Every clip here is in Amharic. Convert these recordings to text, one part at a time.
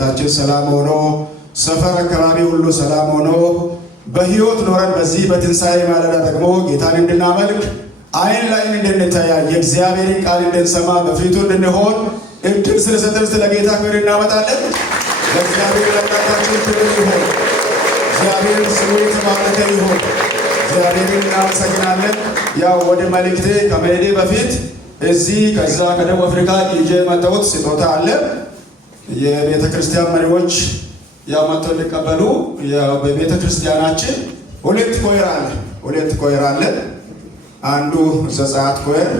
ቤታችን ሰላም ሆኖ ሰፈር አካባቢ ሁሉ ሰላም ሆኖ በሕይወት ኖረን በዚህ በትንሣኤ ማለዳ ደግሞ ጌታን እንድናመልክ አይን ላይን እንድንተያይ የእግዚአብሔርን ቃል እንድንሰማ በፊቱ እንድንሆን እድል ስለሰጠን ስለ ጌታ ክብር እናመጣለን። ለእግዚአብሔር ለአምላካችን ክብር ይሁን። እግዚአብሔር ስሙ የተባረከ ይሁን። እግዚአብሔርን እናመሰግናለን። ያው ወደ መልእክቴ ከመሄዴ በፊት እዚህ ከዛ ከደቡብ አፍሪካ ይዤ የመጣሁት ስጦታ አለ። የቤተ ክርስቲያን መሪዎች ያው መጥተው እንዲቀበሉ በቤተ ክርስቲያናችን ሁለት ኮየር አለ። አንዱ ዘጸአት ኮየር፣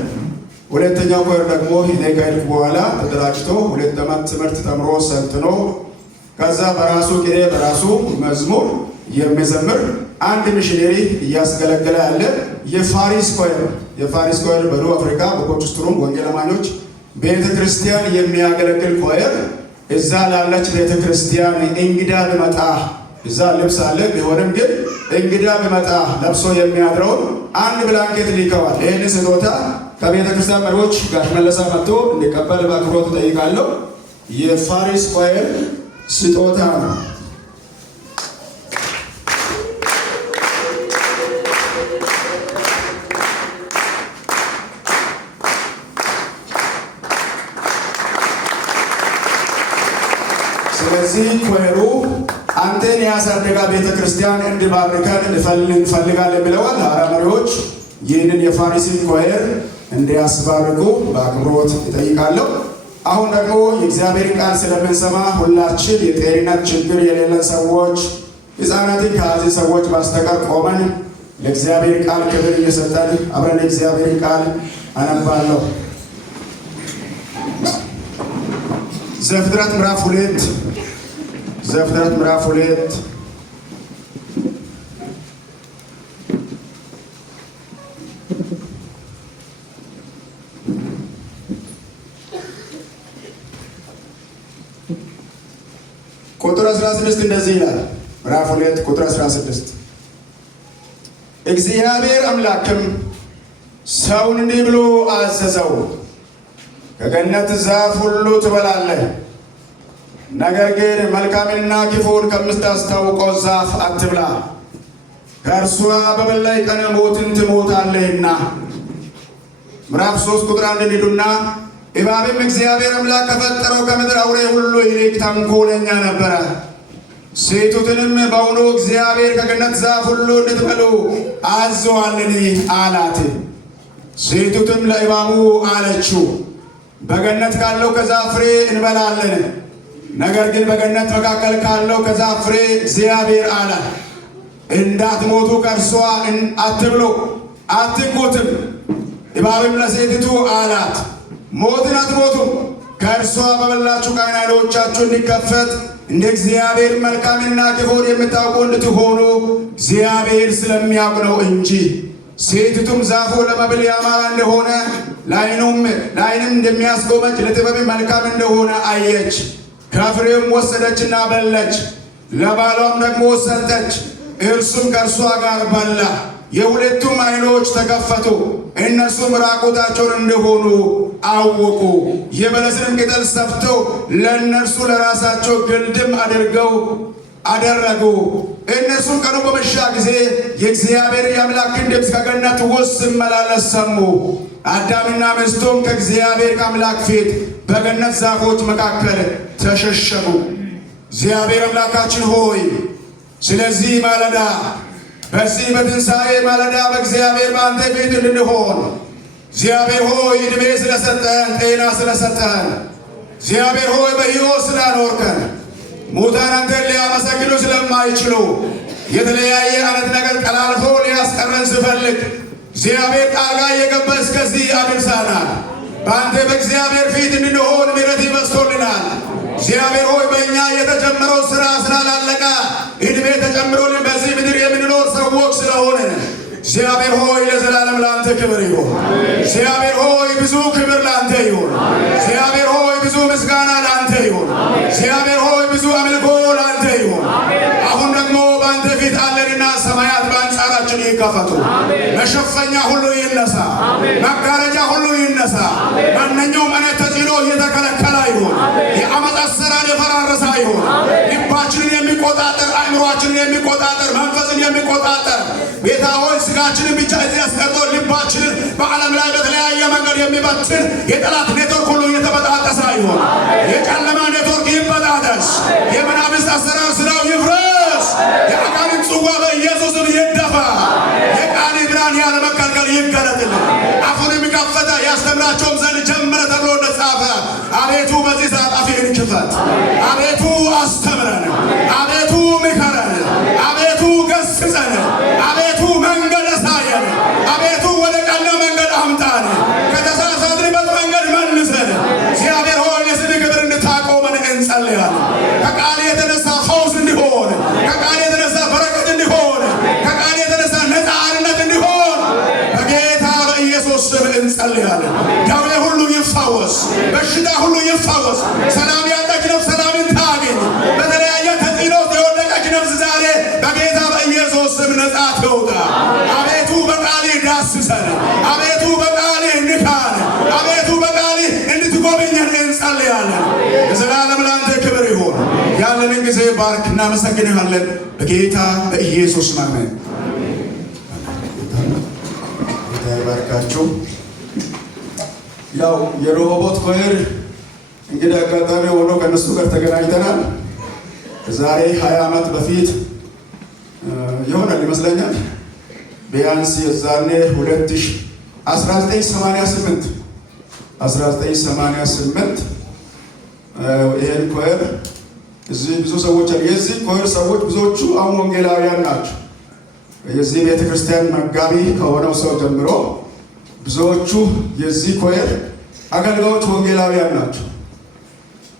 ሁለተኛው ኮየር ደግሞ እኔ ከሄድኩ በኋላ ተደራጅቶ 2 ዓመት ትምህርት ተምሮ ሰልጥኖ ከዛ በራሱ ቅኔ በራሱ መዝሙር የሚዘምር አንድ ሚሽነሪ እያስገለገለ ያለ የፋሪስ ኮየር በደቡብ አፍሪካ በኮችስትሩም ወንጌል አማኞች ቤተ ክርስቲያን የሚያገለግል ኮየር እዛ ላለች ቤተ ክርስቲያን እንግዳ ቢመጣ እዛ ልብስ አለ ቢሆንም ግን እንግዳ ቢመጣ ለብሶ የሚያድረውን አንድ ብላንኬት ልከዋል። ይህን ስጦታ ከቤተ ክርስቲያን መሪዎች ጋር መለሳ መጥቶ እንዲቀበል በአክብሮት እጠይቃለሁ። የፋሪስ ኮየር ስጦታ ነው። ስለዚህ ኮየሩ አንተን ያሳደጋ ቤተ ክርስቲያን እንዲባርከን እንፈልጋለን ብለዋል። ሐዋርያ መሪዎች ይህንን የፋሪስን ኮየር እንዲያስባርኩ በአክብሮት እጠይቃለሁ። አሁን ደግሞ የእግዚአብሔርን ቃል ስለምንሰማ ሁላችን የጤንነት ችግር የሌለን ሰዎች ሕፃናትን ከያዙ ሰዎች በስተቀር ቆመን ለእግዚአብሔር ቃል ክብር እየሰጠን አብረን የእግዚአብሔርን ቃል አነባለሁ። ዘፍጥረት ምዕራፍ 2 ቁጥር 16 እንደዚህ ይላል። ምዕራፍ 2 ቁጥር 16 እግዚአብሔር አምላክም ሰውን እንዲህ ብሎ አዘዘው፣ ከገነት ዛፍ ሁሉ ትበላለህ፣ ነገር ግን መልካምንና ክፉን ከምታስታውቀው ዛፍ አትብላ፣ ከእርሷ በበላህ ቀን ሞትን ትሞታለህና። ምዕራፍ 3 ቁጥር 1 ሄዱና እባብም እግዚአብሔር አምላክ ከፈጠረው ከምድር አውሬ ሁሉ ይልቅ ተንኮለኛ ነበረ፣ ሴቲቱንም በውኑ እግዚአብሔር ከገነት ዛፍ ሁሉ እንድትበሉ አዘዋልን አላት። ሴቲቱም ለእባቡ አለችው፣ በገነት ካለው ከዛፍ ፍሬ እንበላለን፣ ነገር ግን በገነት መካከል ካለው ከዛፍ ፍሬ እግዚአብሔር አለ እንዳትሞቱ ከእርሷ አትብሉ አትንኩትም። እባብም ለሴቲቱ አላት፣ ሞትን አትሞቱም፣ ከእርሷ በበላችሁ ቀን ዓይኖቻችሁ እንዲከፈት እንደ እግዚአብሔር መልካምና ክፉን የምታውቁ እንድትሆኑ እግዚአብሔር ስለሚያውቅ ነው እንጂ። ሴቲቱም ዛፉ ለመብል ያማረ እንደሆነ ለዓይንም እንደሚያስጎመጅ ለጥበብ መልካም እንደሆነ አየች። ከፍሬውም ወሰደችና በለች፣ ለባሏም ደግሞ ሰጠች፣ እርሱም ከእርሷ ጋር በላ። የሁለቱም ዓይኖች ተከፈቱ፣ እነርሱም ራቁታቸውን እንደሆኑ አወቁ። የበለስንም ቅጠል ሰፍተው ለእነርሱ ለራሳቸው ግልድም አደረጉ። እነርሱም ቀኑ በመሻ ጊዜ የእግዚአብሔር የአምላክን ድምፅ ከገነት ውስጥ ሲመላለስ ሰሙ። አዳምና ሚስቱም ከእግዚአብሔር ከአምላክ ፊት በገነት ዛፎች መካከል ተሸሸጉ። እግዚአብሔር አምላካችን ሆይ ስለዚህ ማለዳ በዚህ በትንሣኤ ማለዳ በእግዚአብሔር በአንተ ፊት እንድንሆን እግዚአብሔር ሆይ ዕድሜ ስለሰጠን፣ ጤና ስለሰጠን፣ እግዚአብሔር ሆይ በሕይወት ስላኖርከን ሙታን አንተን ሊያመሰግኑ ስለማይችሉ የተለያየ አይነት ነገር ጠላልፎ ሊያስቀረን ስፈልግ እግዚአብሔር ጣልቃ እየገባ እስከዚህ አድርሰናል። በአንተ በእግዚአብሔር ፊት እንድንሆን ምሕረት ይበስቶልናል። እግዚአብሔር ሆይ በእኛ የተጀመረው ሥራ ስላላለቀ ዕድሜ ተጨምሮልን በዚህ ምድር የምንኖር ሰዎች ስለሆነ እግዚአብሔር ሆይ ለዘላለም ለአንተ ክብር ይሁን። እግዚአብሔር ሆይ ብዙ ክብር ለአንተ ይሁን። እግዚአብሔር ሆይ ብዙ ምስጋና ለአንተ ይሁን። እግዚአብሔር ሆይ ብዙ አምልኮ ለአንተ ይሁን። አሁን ደግሞ በአንተ ፊት አለንና ሰማያት በአንጻራችን ይከፈቱ። መሸፈኛ ሁሉ ይነሳ፣ መጋረጃ ሁሉ ይነሳ። ማንኛውም አይነት ተጽዕኖ ተከልክሎ የተከለከለ ይሁን። የአመፅ አሰራር የፈራረሰ ይሁን። ልባችንን የሚቆጣጠር አእምሯችንን የሚቆጣጠር መንፈስን የሚቆጣጠር ጌታ ሆይ ስጋችንን ብቻ እዚህ አስቀርቶ ልባችንን በዓለም ላይ በተለያየ መንገድ የሚበትን የጠላት ኔትወርክ ሁሉ የተበጣጠሰ ይሁን። የጨለማ ኔትወርክ ይበጣጠስ። የመናፍስት አሰራር ስራው ይፍረስ። የአጋንንት ጽዋ በኢየሱስም ይደፋ። የቃል ብርሃን ያለ መከልከል ይገለጥልን። አፉን የሚከፈተ ያስተምራቸውም ዘንድ ጀመረ ተብሎ እንደተጻፈ አቤቱ በዚህ ሰዓት አፍህን ክፈት። አቤቱ አስተምረን። አቤቱ ምከረን። አቤቱ ገስጸን። አቤቱ መንገድ አሳየን። አቤቱ ወደ ቀና መንገድ አምጣን። ከተሳሳትንበት መንገድ መልሰን። እግዚአብሔር ሆይ ለስምህ ክብር እንድታቆመን እንጸልያለን። ከቃል የተነሳ ፈውስ እንዲሆን፣ ከቃል የተነሳ በረከት እንዲሆን፣ ከቃል የተነሳ ነፃነት እንዲሆን በጌታ በኢየሱስ ስም እንጸልያለን። ደዌ ሁሉ ይፈወስ። በሽታ ሁሉ ይፈወስ። ሰላም ያጣች ነፍስ ሰላምን ታገኝ። በተለያየ ተጽዕኖ የወደቀች ነፍስ ዛሬ በጌታ በኢየሱስ ስም ነፃ ትውጣ። አቤቱ በቃልህ ዳስሰን። አቤቱ በቃልህ ንካን። አቤቱ በቃልህ እንድትጎበኘን እንጸልያለን። ለዘላለም ላንተ ክብር ይሁን። ያለንን ጊዜ ባርክ። እናመሰግንሃለን በጌታ በኢየሱስ አሜን። ጌታ ይባርካችሁ። ያው የረሆቦት ኮይር እንግዲህ አጋጣሚ ሆኖ ከነሱ ጋር ተገናኝተናል። ዛሬ 20 ዓመት በፊት ይሆናል ይመስለኛል። ቢያንስ የዛኔ 1988 ይሄን ኮይር እዚህ ብዙ ሰዎች አሉ። የዚህ ኮይር ሰዎች ብዙዎቹ አሁን ወንጌላውያን ናቸው። የዚህ ቤተ ክርስቲያን መጋቢ ከሆነው ሰው ጀምሮ ብዙዎቹ የዚህ ኮይር አገልጋዮች ወንጌላውያን ናቸው።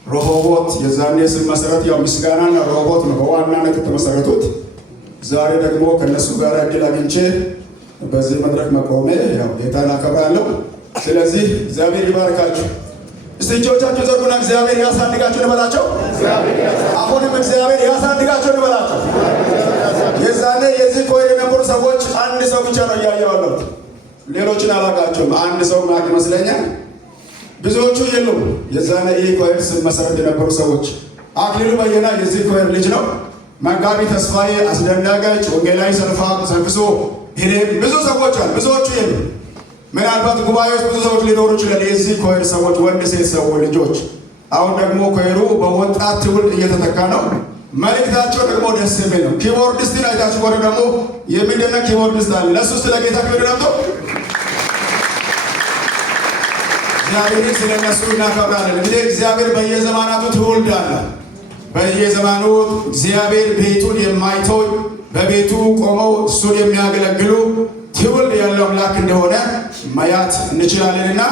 ረሆቦት የዛኔ ስም መሰረት ያው ምስጋናና ረሆቦት ነው በዋናነት የተመሰረቱት። ዛሬ ደግሞ ከነሱ ጋር እድል አግኝቼ በዚህ መድረክ መቆሜ ያው ጌታን አከብራለሁ። ስለዚህ እግዚአብሔር ይባርካችሁ። እስቲ እጆቻችሁ ዘርጉና እግዚአብሔር ያሳድጋችሁ እንበላቸው። አሁንም እግዚአብሔር ያሳድጋችሁ እንበላቸው። የዛኔ የዚህ ኮይር የነበሩ ሰዎች አንድ ሰው ብቻ ነው እያየሁ ያለሁት። ሌሎችን አላውቃቸውም። አንድ ሰው ማቅ ይመስለኛል። ብዙዎቹ የሉም። የዛኔ ይህ ኮይር ስም መሰረት የነበሩ ሰዎች አክሊሉ በየና የዚህ ኮይር ልጅ ነው። መጋቢ ተስፋዬ አስደናጋጭ፣ ወንጌላዊ ሰልፍሶ ብዙ ሰዎች አሉ። ብዙዎቹ የሉም። ምናልባት ጉባኤ ውስጥ ብዙ ሰዎች ሊኖሩ ይችላል። የዚህ ኮይር ሰዎች ወንድ ሴት ሰዎች ልጆች። አሁን ደግሞ ኮይሩ በወጣት ትውልድ እየተተካ ነው። መልእክታቸው ደግሞ ደስ የሚል ነው። ኪቦርዲስትን አይታችሁ ከሆነ ደግሞ የሚደነቅ ኪቦርዲስት አለ። ለእሱ ውስጥ ለጌታ ክብር ነምቶ እግዚአብሔር ስለነሱ እናከብራለን። እንግዲህ እግዚአብሔር በየዘመናቱ ትውልድ አለ። በየዘመኑ እግዚአብሔር ቤቱን የማይተው በቤቱ ቆመው እሱን የሚያገለግሉ ትውልድ ያለው አምላክ እንደሆነ ማየት እንችላለንና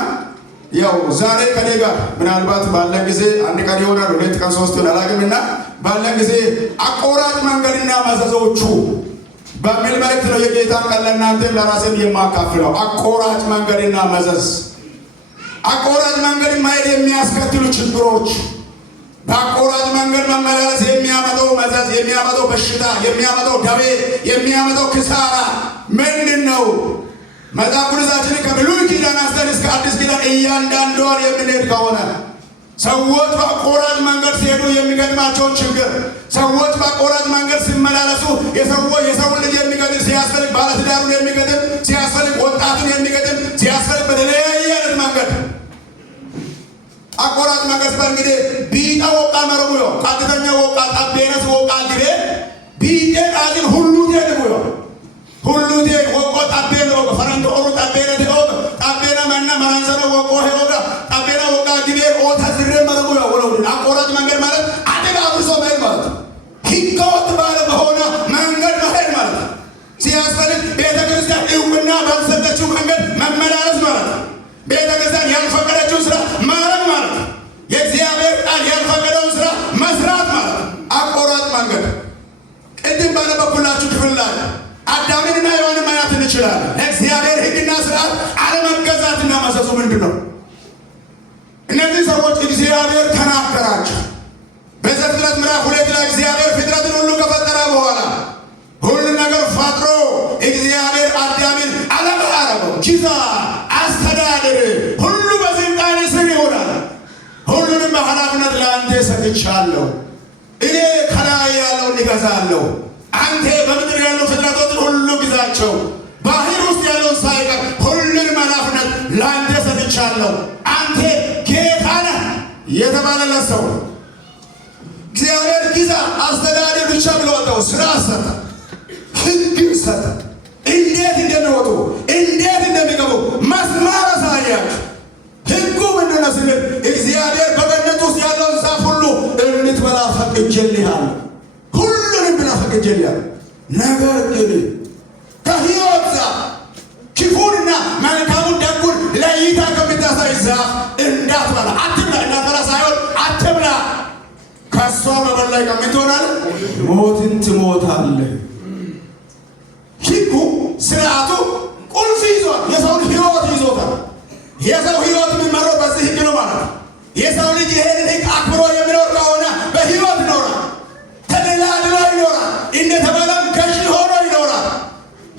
ያው ዛሬ ከኔ ጋር ምናልባት ባለን ጊዜ አንድ ቀን ይሆናል 2 ቀን 3 ቀን አላውቅምና ባለን ጊዜ አቆራጭ መንገድና መዘዞቹ በሚል መልእክት ነው የጌታን ቃል ለእናንተም ለራሴም የማካፍለው። አቆራጭ መንገድና መዘዝ፣ አቆራጭ መንገድ ማየት የሚያስከትሉ ችግሮች፣ በአቆራጭ መንገድ መመላለስ የሚያመጣው መዘዝ፣ የሚያመጣው በሽታ፣ የሚያመጣው ደዌ፣ የሚያመጣው ክሳራ ምንድን ነው? መጽሐፍ ቅዱሳችንን ከብሉይ ኪዳን አንስተን እስከ አዲስ ኪዳን እያንዳንዷን የምንሄድ ከሆነ ሰዎች በአቆራጭ መንገድ ሲሄዱ የሚገጥማቸውን ችግር፣ ሰዎች በአቆራጭ መንገድ ሲመላለሱ የሰውን ልጅ የሚገጥም ሲያስፈልግ ባለትዳሩን የሚገጥም ሲያስፈልግ ወጣቱን የሚገጥም ሲያስፈልግ በተለያየ አይነት መንገድ አቆራጭ መንገድ በእንግዲህ ቢጣ ወቃ መረሙዮ ቃጥተኛ ወቃ ጣቤነስ ወቃ ግቤ ቢጤ ቃልን ሁሉ ተደጉዮ ሁሉ ቴ ወቆ ጣቤነ ወቆ ፈረንዶ ኦሩ ጣቤነ ቴ ኦቆ ጣቤነ መና መራንሰነ ወቆ ሄኦጋ ጣቤነ ወቃ ግቤ ኦታ ዝሬ መረሙዮ ወለው አቆራጭ መንገድ ማለት አደጋ አብርሶ መሄድ ማለት ህገወጥ ባለ በሆነ መንገድ መሄድ ማለት ሲያስፈልግ ቤተክርስቲያን እውቅና ባልሰጠችው መንገድ መመላለስ ማለት ቤተክርስቲያን ያልፈቀደችውን ስራ ማድረግ ማለት የእግዚአብሔር ቃል ያልፈቀደውን ስራ መስራት ማለት አቆራጭ መንገድ። ቅድም ባነበብኩላችሁ ክፍል ላይ አዳምንና ሔዋንን ማየት እንችላለን። ለእግዚአብሔር ሕግና ስርዓት አለመገዛትና መዘዙ ምንድን ነው? እነዚህ ሰዎች እግዚአብሔር ተናገራቸው። በዘፍጥረት ምዕራፍ 2 ላይ እግዚአብሔር ፍጥረትን ሁሉ ከፈጠረ በኋላ ሁሉን ነገር ፈጥሮ እግዚአብሔር አዳምን አለቃ አደረገው። ኪዛ አስተዳደር ሁሉ በስልጣን ስር ይሆናል። ሰጥቻለሁ። እኔ ከላይ ያለውን እገዛለሁ። አንተ በምድር ያለው ፍጥረቶችን ሁሉ ግዛቸው። ባህር ውስጥ ያለውን ሳይቀር ሁሉን ኃላፊነት ለአንተ ሰጥቻለሁ። አንተ ጌታ ነህ የተባለለት ሰው እግዚአብሔር ግዛ አስተዳደር ብቻ ብሎ ወጣው። ስራ ሰጠ፣ ሕግ ሰጠ። እንዴት እንደሚወጡ እንዴት እንደሚገቡ መስመር አሳያቸው። ሕጉ ምንድን ነው ስንል እግዚአብሔር በገነት ውስጥ ያለውን ዛፍ ሁሉ እንድትበላ ፈቅጄልሃለሁ፣ ሁሉንም ብላ ፈቅጄልሃለሁ። ነገር ግን ከሕይወት ዛፍ ክፉንና መልካሙን ደጉን ለይታ ከምታሳይ ዛፍ እንዳትበላ፣ አትብላ። እንዳትበላ ሳይሆን አትብላ። ከሷ በበላ ምን ትሆናለህ? ሞትን ትሞታለህ። ሕጉ ስርዓቱ ቁልፍ ይዟል። የሰውን ሕይወት ይዞታል። የሰው ሕይወት የሚመራው በዚህ ሕግ ነው ማለት ነው። የሰው ልጅ ይሄንን ሕግ አክብሮ የሚኖር ከሆነ በሕይወት ይኖራል፣ ተደላድሎ ይኖራል፣ እንደተባለም ገዢ ሆኖ ይኖራል።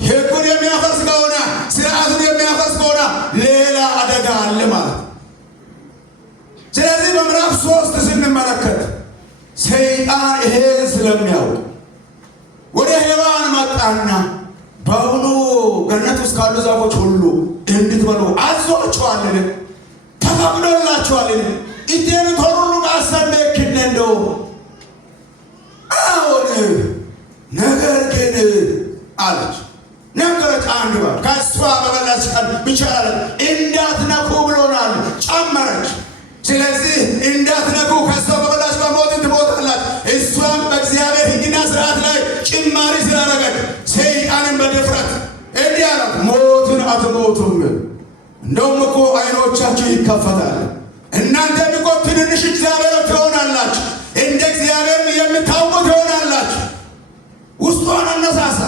ሕጉን የሚያፈርስ ከሆነ ስርዓቱን የሚያፈርስ ከሆነ ሌላ አደጋ አለ ማለት ነው። ስለዚህ በምዕራፍ 3 ስንመለከት ሰይጣን ይሄን ስለሚያውቅ ወደ ሔዋን መጣና በአሁኑ ገነት ውስጥ ካሉ ዛፎች ሁሉ እንድትበሉ አዟቸዋልን? ተፈቅዶላቸዋልን? እቴን ተሩሉ አሰበክነ እንደው አሁን ነገር ግን አለች ነገረች። አንድ ባል ከእሷ በበላች ቀን ብቻ እንዳትነኩ ብሎናል ጨመረች። ስለዚህ እንዳትነኩ ከእሷ በበላች በሞት ትሞታላችሁ። እሷም በእግዚአብሔር ሕግና ስርዓት ላይ ጭማሪ ስላደረገች ሰይጣንን በድፍረት እንዲህ አላት፣ ሞትን አትሞቱም። እንደውም እኮ አይኖቻችሁ ይከፈታል። እናንተም እኮ ትንንሽ እግዚአብሔሮች ትሆናላችሁ፣ እንደ እግዚአብሔር የምታውቁ ትሆናላችሁ። ውስጧን አነሳሳ፣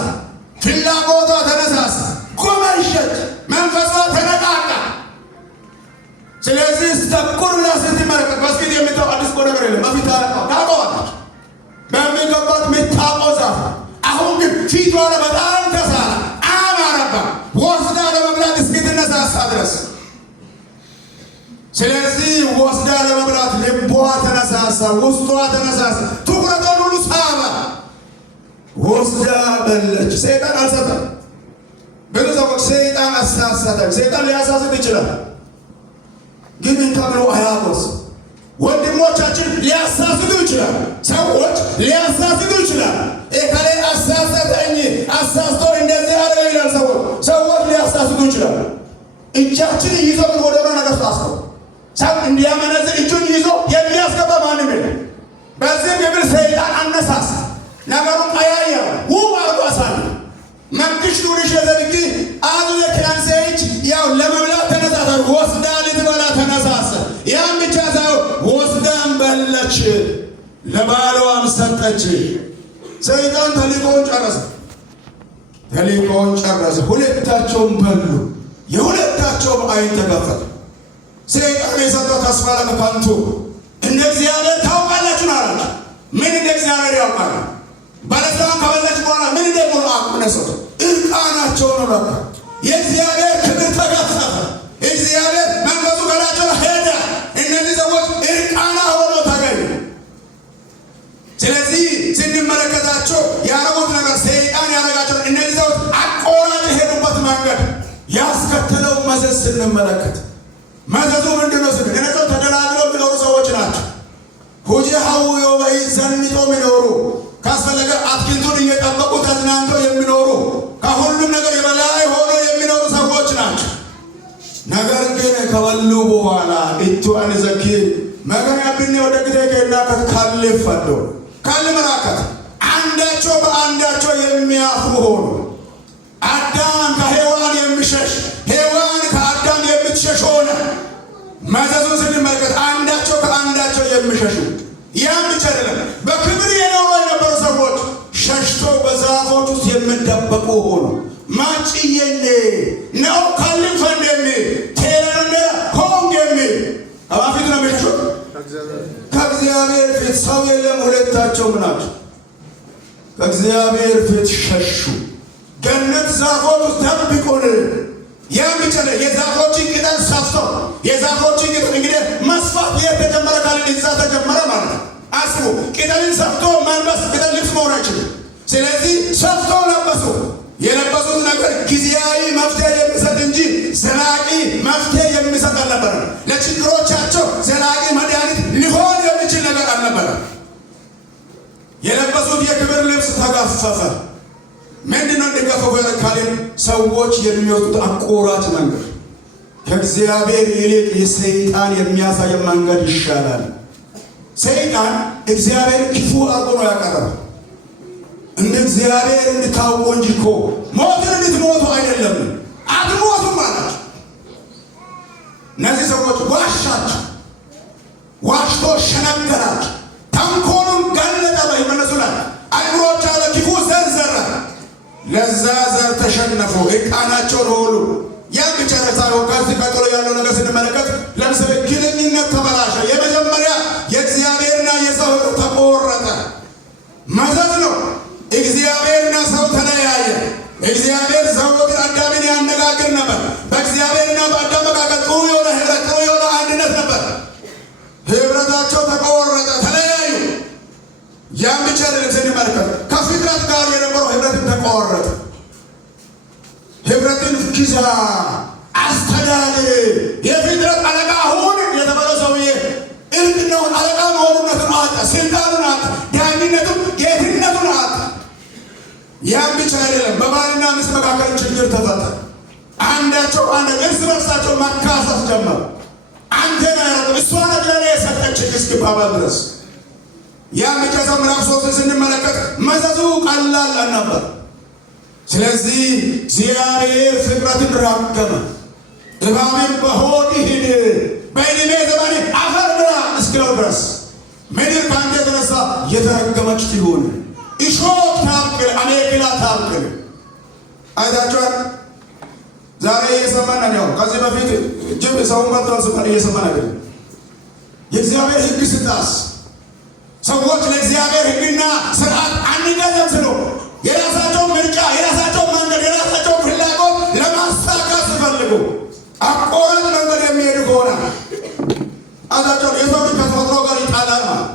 ፍላጎቷ ተነሳሳ፣ ጎመሸች፣ መንፈሷ ተነቃቃ። ስለዚህ ስተኩር ብላ ስትመለከት በስኪት የምታው አዲስ እኮ ነገር የለም። በፊት ታውቀዋለች በሚገባት የምታውቀው ዛፍ። አሁን ግን ፊቷ በጣም ተሳለ፣ አማረባ፣ ወስዳ ለመብላት እስክትነሳሳ ድረስ። ስለዚህ ወስዳ ለመብላት ልቧ ተነሳሳ፣ ውስጧ ተነሳሳ፣ ትኩረቷን ሁሉ ሳባ፣ ወስዳ በለች። ሰይጣን አልሰጠም። ብዙ ሰዎች ሰይጣን አሳሳተን። ሰይጣን ሊያሳስት ይችላል ግን ተብሎ አያቆስ። ወንድሞቻችን ሊያሳስቱ ይችላል። ሰዎች ሊያሳስቱ ይችላል። እከሌ አሳሰተኝ፣ አሳስቶ እንደዚህ አደረገ ይላል። ሰዎች ሊያሳስቱ ይችላል። እጃችን ይዞ ግን ወደ ሆነ ነገር ታስቀው ሰው እንዲያመነዝር እጁን ይዞ የሚያስገባ ማንም የለም። በዚህ ግብር ሰይጣን አነሳስ ነገሩን ቀያየረ፣ ውብ አርጎ አሳለ። መንግሽ ዱርሽ የዘብቲ አዙ የክራንሴች ያው ለመብላት ተነሳሰር ወስዳ ልትበላ ተነሳሰ። ያን ብቻ ሳይሆን ወስዳም በለች፣ ለባሏም ሰጠች። ሰይጣን ተልእኮውን ጨረሰ። ሁለታቸውም በሉ፣ የሁለታቸውም አይን ተከፈተ። ሰይጣን የሰጠው ተስፋ ለከንቱ እንደ እግዚአብሔር ታውቃላችሁ አላችሁ። ምን እንደ እግዚአብሔር ያውቃል? በለሳን ከበላች በኋላ ምን እንደሆነ አቁነሰው እርቃናቸው ነው። በቃ የእግዚአብሔር ክብር ተገፈፈ። እግዚአብሔር መንፈሱ ከላቸው ሄደ። እነዚህ ሰዎች እርቃና ሆኖ ተገኙ። ስለዚህ ስንመለከታቸው ያረጉት ነገር ሰይጣን ያረጋቸው እነዚህ ሰዎች አቆራጭ የሄዱበት መንገድ ያስከተለው መዘዝ ስንመለከት መዘዙ ምንድን ነው? እነዚህ ተደላድለው የሚኖሩ ሰዎች ናቸው። ሁጂ ሀውዮ በይ ዘንጦ የሚኖሩ ካስፈለገ አትክልቱን እየጠበቁ ተዝናንተው የሚኖሩ ከሁሉም ነገር የበላይ ሆኖ የሚኖሩ ሰዎች ናቸው። ነገር ግን ከበሉ በኋላ እቷን ዘኪ መገናብን ወደ ግዴ ከና ካልፈዶ ካልመራከት አንዳቸው በአንዳቸው የሚያፍሩ ሆኑ። አዳም ከሔዋን የሚሸሽ፣ ሔዋን ከአዳም የምትሸሽ ሆነ። መዘዙን ስንመለከት አንዳቸው ከአንዳቸው የሚሸሹ ያም ብቻ አይደለም፣ በክብር የኖሩ የነበሩ ሰዎች ሸሽተው በዛፎች ውስጥ የሚደበቁ ሆኑ። ማጭየኔ ነው ካልም ፈንደሚ ቴለነ ሆንገሚ አባፊት ነው የሚሸሹት ከእግዚአብሔር ፊት። ሰው የለም። ሁለታቸው ምናቸው ከእግዚአብሔር ፊት ሸሹ። ገነት ዛፎች ውስጥ ደብቆን ያም ብቻ ነው። የዛፎችን ቅጠል ሰፍተው የዛፎችን ቅጠል እንግዲህ መስፋት የተጀመረ ካለ እዛ ተጀመረ ማለት ነው። አስቡ። ቅጠልን ሰፍቶ መልበስ ቅጠል ልብስ መሆን አይችልም። ስለዚህ ሰፍቶ ለበሱ። የለበሱት ነገር ጊዜያዊ መፍትሄ የሚሰጥ እንጂ ዘላቂ መፍትሄ የሚሰጥ አልነበረም። ለችግሮቻቸው ዘላቂ መድኃኒት ሊሆን የሚችል ነገር አልነበረም። የለበሱት የክብር ልብስ ተገፈፈ። ምንድነው እንዲገፈፉ ያደረጋልን? ሰዎች የሚወጡት አቆራጭ መንገድ ከእግዚአብሔር ይልቅ የሰይጣን የሚያሳይ መንገድ ይሻላል። ሰይጣን እግዚአብሔር ክፉ አድርጎ ነው ያቀረበው። እንደ እግዚአብሔር እንድታውቁ እንጂ እኮ ሞትን እንድትሞቱ አይደለም። አትሞቱም አላቸው። እነዚህ ሰዎች ዋሻቸው፣ ዋሽቶ ሸነገራቸው፣ ተንኮሉን ገለጠ። በመነሱ ላይ አእምሮቻቸው ለክፉ ዘር ዘራ። ለዛ ዘር ተሸነፉ፣ ዕርቃናቸውን ሆኑ። ያን ብቻ ሳይሆን ከዚህ ቀጥሎ ያለው ነገር ስንመለከት ለምሳሌ ግንኙነት ተበላሸ። የመጀመሪያ የእግዚአብሔርና የሰው ተቆረጠ። መዘዝ ነው። እግዚአብሔርና ሰው ተለያየ። እግዚአብሔር ዘወትር አዳምን ያነጋግር ነበር። በእግዚአብሔርና በአዳም መካከል ጥሩ የሆነ ህብረት፣ ጥሩ የሆነ አንድነት ነበር። ህብረታቸው ተቆረጠ፣ ተለያዩ። ያን ብቻ አይደለም ስንመለከት ከፍጥረት ጋር የነበረው ህብረትን ተቆረጠ። ህብረትን ግዛ፣ አስተዳድር፣ የፍጥረት አለቃ ሁን የተባለው ሰውዬ እልቅናውን አለቃ መሆኑነቱን አጣ፣ ስልጣኑን አጣ፣ ዳኝነቱን ጌትነቱን አጣ። ያን ብቻ አይደለም፣ በባልና ሚስት መካከል ችግር ተፈጠረ። አንዳቸው እርስ በርሳቸው መካሰስ ጀመሩ። አንተ ነህ ያደረገው፣ እሷ ነች ለእኔ የሰጠችኝ እስኪባባል ድረስ። ያን ብቻ ሰው ምዕራፍ 3 ስንመለከት መዘዙ ቀላል አልነበር። ስለዚህ እግዚአብሔር ፍጥረትን ረገመ። እባብን በሆድህ ሂድ፣ በዕድሜ ዘመንህ አፈር ብላ እስኪለው ድረስ ምድር ከአንተ የተነሳ የተረገመች ትሁን፣ እሾህ ታብቅል፣ አሜከላ ታብቅል። አይታችኋል። ዛሬ እየሰማን ነው። ከዚህ በፊት ጅብ ሰውን በልተዋል ሲባል እየሰማን አይደለም። የእግዚአብሔር ሕግ ስጣስ ሰዎች ለእግዚአብሔር ሕግና ስርዓት አንገዛም ስሎ የራሳቸው ምርጫ፣ የራሳቸው መንገድ፣ የራሳቸው ፍላጎት ለማሳካት ሲፈልጉ አቆራጭ መንገድ የሚሄዱ ከሆነ አዛቸው የሰው ልጅ ከተፈጥሮ ጋር ይጣላል ማለት።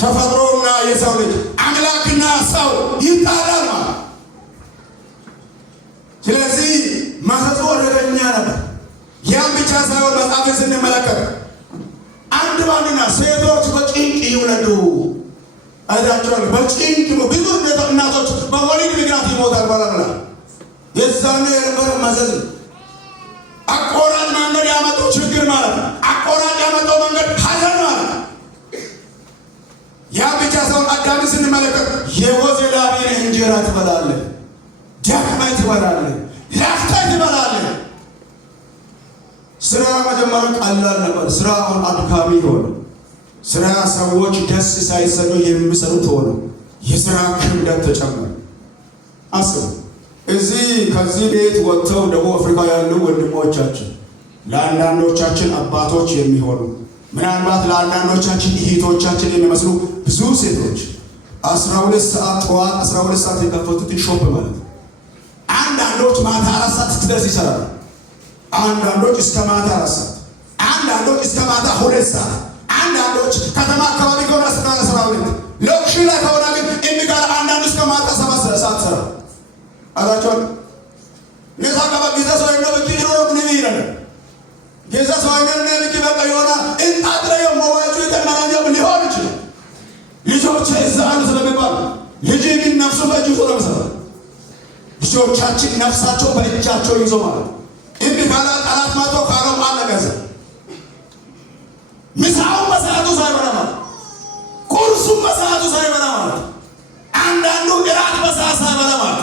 ተፈጥሮና የሰው ልጅ አምላክና ሰው ይጣላል ማለት። ስለዚህ መዘዙ አደገኛ ነበር። ያን ብቻ ሳይሆን መጽሐፍን ስንመለከት አንድ ባልና ሴቶች በጭንቅ ይውለዱ አይታችኋል። በጭንቅ ብዙ እናቶች በወሊድ ምክንያት ይሞታል ባላላ። የዛኔ የነበረ መዘዝ አቆራጭ መንገድ ያመጣው ችግር ማለት ነው። አቆራጭ ያመጣው መንገድ ሐዘን ማለት ነው። ያ ብቻ ሳይሆን አዳምን ስንመለከት የወዘላቢን እንጀራ ትበላለህ፣ ደክመህ ትበላለህ፣ ለፍተህ ትበላለህ። ስራ መጀመሩ ቀላል ነበር። ስራ አሁን አድካሚ ሆነ። ስራ ሰዎች ደስ ሳይሰኙ የሚሰሩት ሆነ። የስራ ክብደት ተጨመረ። አስቡ። ከዚህ ቤት ወጥተው ደቡብ አፍሪካ ያሉ ወንድሞቻችን ለአንዳንዶቻችን አባቶች የሚሆኑ ምናልባት ለአንዳንዶቻችን እህቶቻችን የሚመስሉ ብዙ ሴቶች 12 ሰዓት ጠዋት 12 ሰዓት የከፈቱትን ሾፕ ማለት ነው። አንዳንዶች ማታ 4 ሰዓት እስኪደርስ ይሰራሉ። አንዳንዶች እስከ ማታ 4 ሰዓት፣ አንዳንዶች እስከ ማታ 2 ሰዓት፣ አንዳንዶች ከተማ አካባቢ ከሆነ 12 ሎክሽ ላይ ከሆነ ግን የሚጋር አንዳንዱ እስከ ማታ 7 ሰዓት ሰራ አላቸዋል። ነዛ ከባ ጊዜ ሰው ነው በቂ ነው ነው ይላል። ጊዜ ሰው ነው በቂ በቃ የሆነ እንጣጥረው ሞባይሉ የተመራኘው ሊሆን ይችላል። ልጆች እዛ አሉ ስለሚባል ልጅ ግን ነፍሱ በእጁ ነው መሰረት። ልጆቻችን ነፍሳቸው በእጃቸው ይዞ ማለት እንዴ ካላ ጣላት ማቶ ካሮም አለገዘ ምሳው በሰዓቱ ሳይበላ ማለት ቁርሱ በሰዓቱ ሳይበላ ማለት አንዳንዱ እራት በሰዓት ሳይበላ ማለት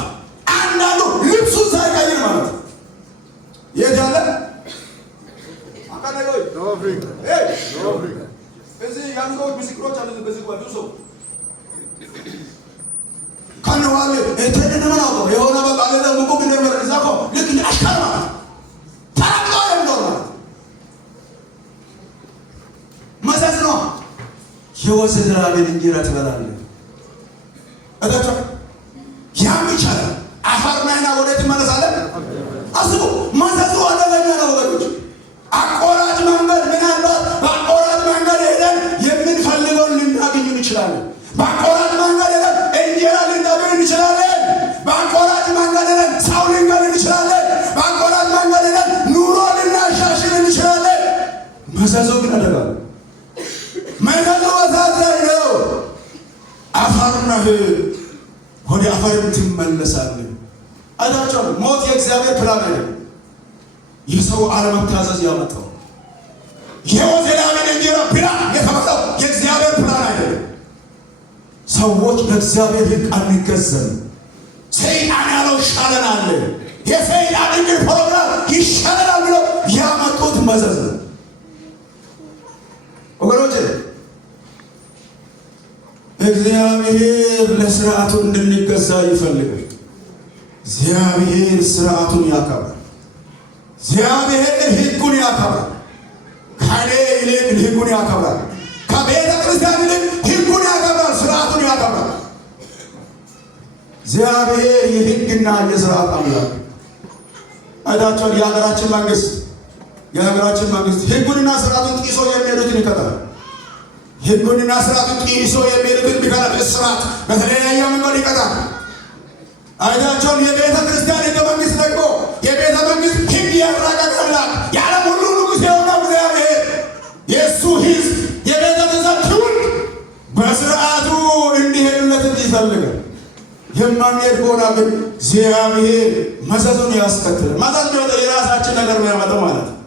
አንዳንዱ ልብሱ ሳይቀይር ማለት የታለ አካዳሚው ነው አፍሪካ ነው አፍሪካ እዚህ ያንጎ ምስክሮች አሉ። በዚህ ጓዱ ሰው ካንዋል እተደነመናው የሆነ በቃለ ደግሞ ግን ነበር እዛኮ ልክ እንደ አሽከር ማለት ታራቆ እንደሆነ መዘዝ ነው። የወዘላቤን እንጀራ ትበላለህ አዳታ ያም ይቻላል። አፈርናና ወዴት መለሳለን? አስቡ። መዘዙ አደገኛ ነው ወገኖች። አቆራጭ መንገድ ምናልባት በአቆራጭ መንገድ ሄደን የምንፈልገውን ልናገኝ መዘዙ ግን አደጋ መዘዙ አሳዛኝ ነው። አፈር ነህ፣ ወደ አፈርም ትመለሳለህ። አይታችኋል። ሞት የእግዚአብሔር ፕላን አይደለም፣ የሰው አለመታዘዝ ያመጣው። የሕይወት የላምን እንጀራ ብላ የተባለው የእግዚአብሔር ፕላን አይደለም። ሰዎች በእግዚአብሔር ሕግ አንገዘም። ሰይጣን ያለው ይሻለናል፣ የሰይጣን እንግዲህ ፕሮግራም ይሻለናል ብለው ያመጡት መዘዝ ነው። ወገኖቼ እግዚአብሔር ለስርዓቱ እንድንገዛ ይፈልጋል። እግዚአብሔር ስርዓቱን ያከብራል። እግዚአብሔር ሕጉን ያከብራል። ከኔ ይልቅ ሕጉን ያከብራል። ከቤተ ክርስቲያን ይልቅ ሕጉን ያከብራል፣ ስርዓቱን ያከብራል። እግዚአብሔር የሕግና የስርዓት አምላክ። አይታችኋል። የሀገራችን መንግስት ሕጉንና ስርዓቱን ጥሶ የሚሄዱትን ይቀጣል። ሕጉንና ስርዓቱን ጥሶ የሚሄዱትን ቢቀጣል፣ እስራት በተለያየ መንገድ ይቀጣል። አይታችኋል። የቤተ ክርስቲያን ሕገ መንግስት ደግሞ የቤተ መንግስት ሕግ ያራቀቀ አምላክ፣ የዓለም ሁሉ ንጉሥ የሆነው እግዚአብሔር የእሱ ሕዝብ የቤተ ክርስቲያን ትውልድ በስርዓቱ እንዲሄዱለት ይፈልጋል። የማንሄድ ከሆነ ግን እግዚአብሔር መዘዙን ያስከትላል። መዘዝ ቢወጣ የራሳችን ነገር ነው ያመጣው ማለት ነው።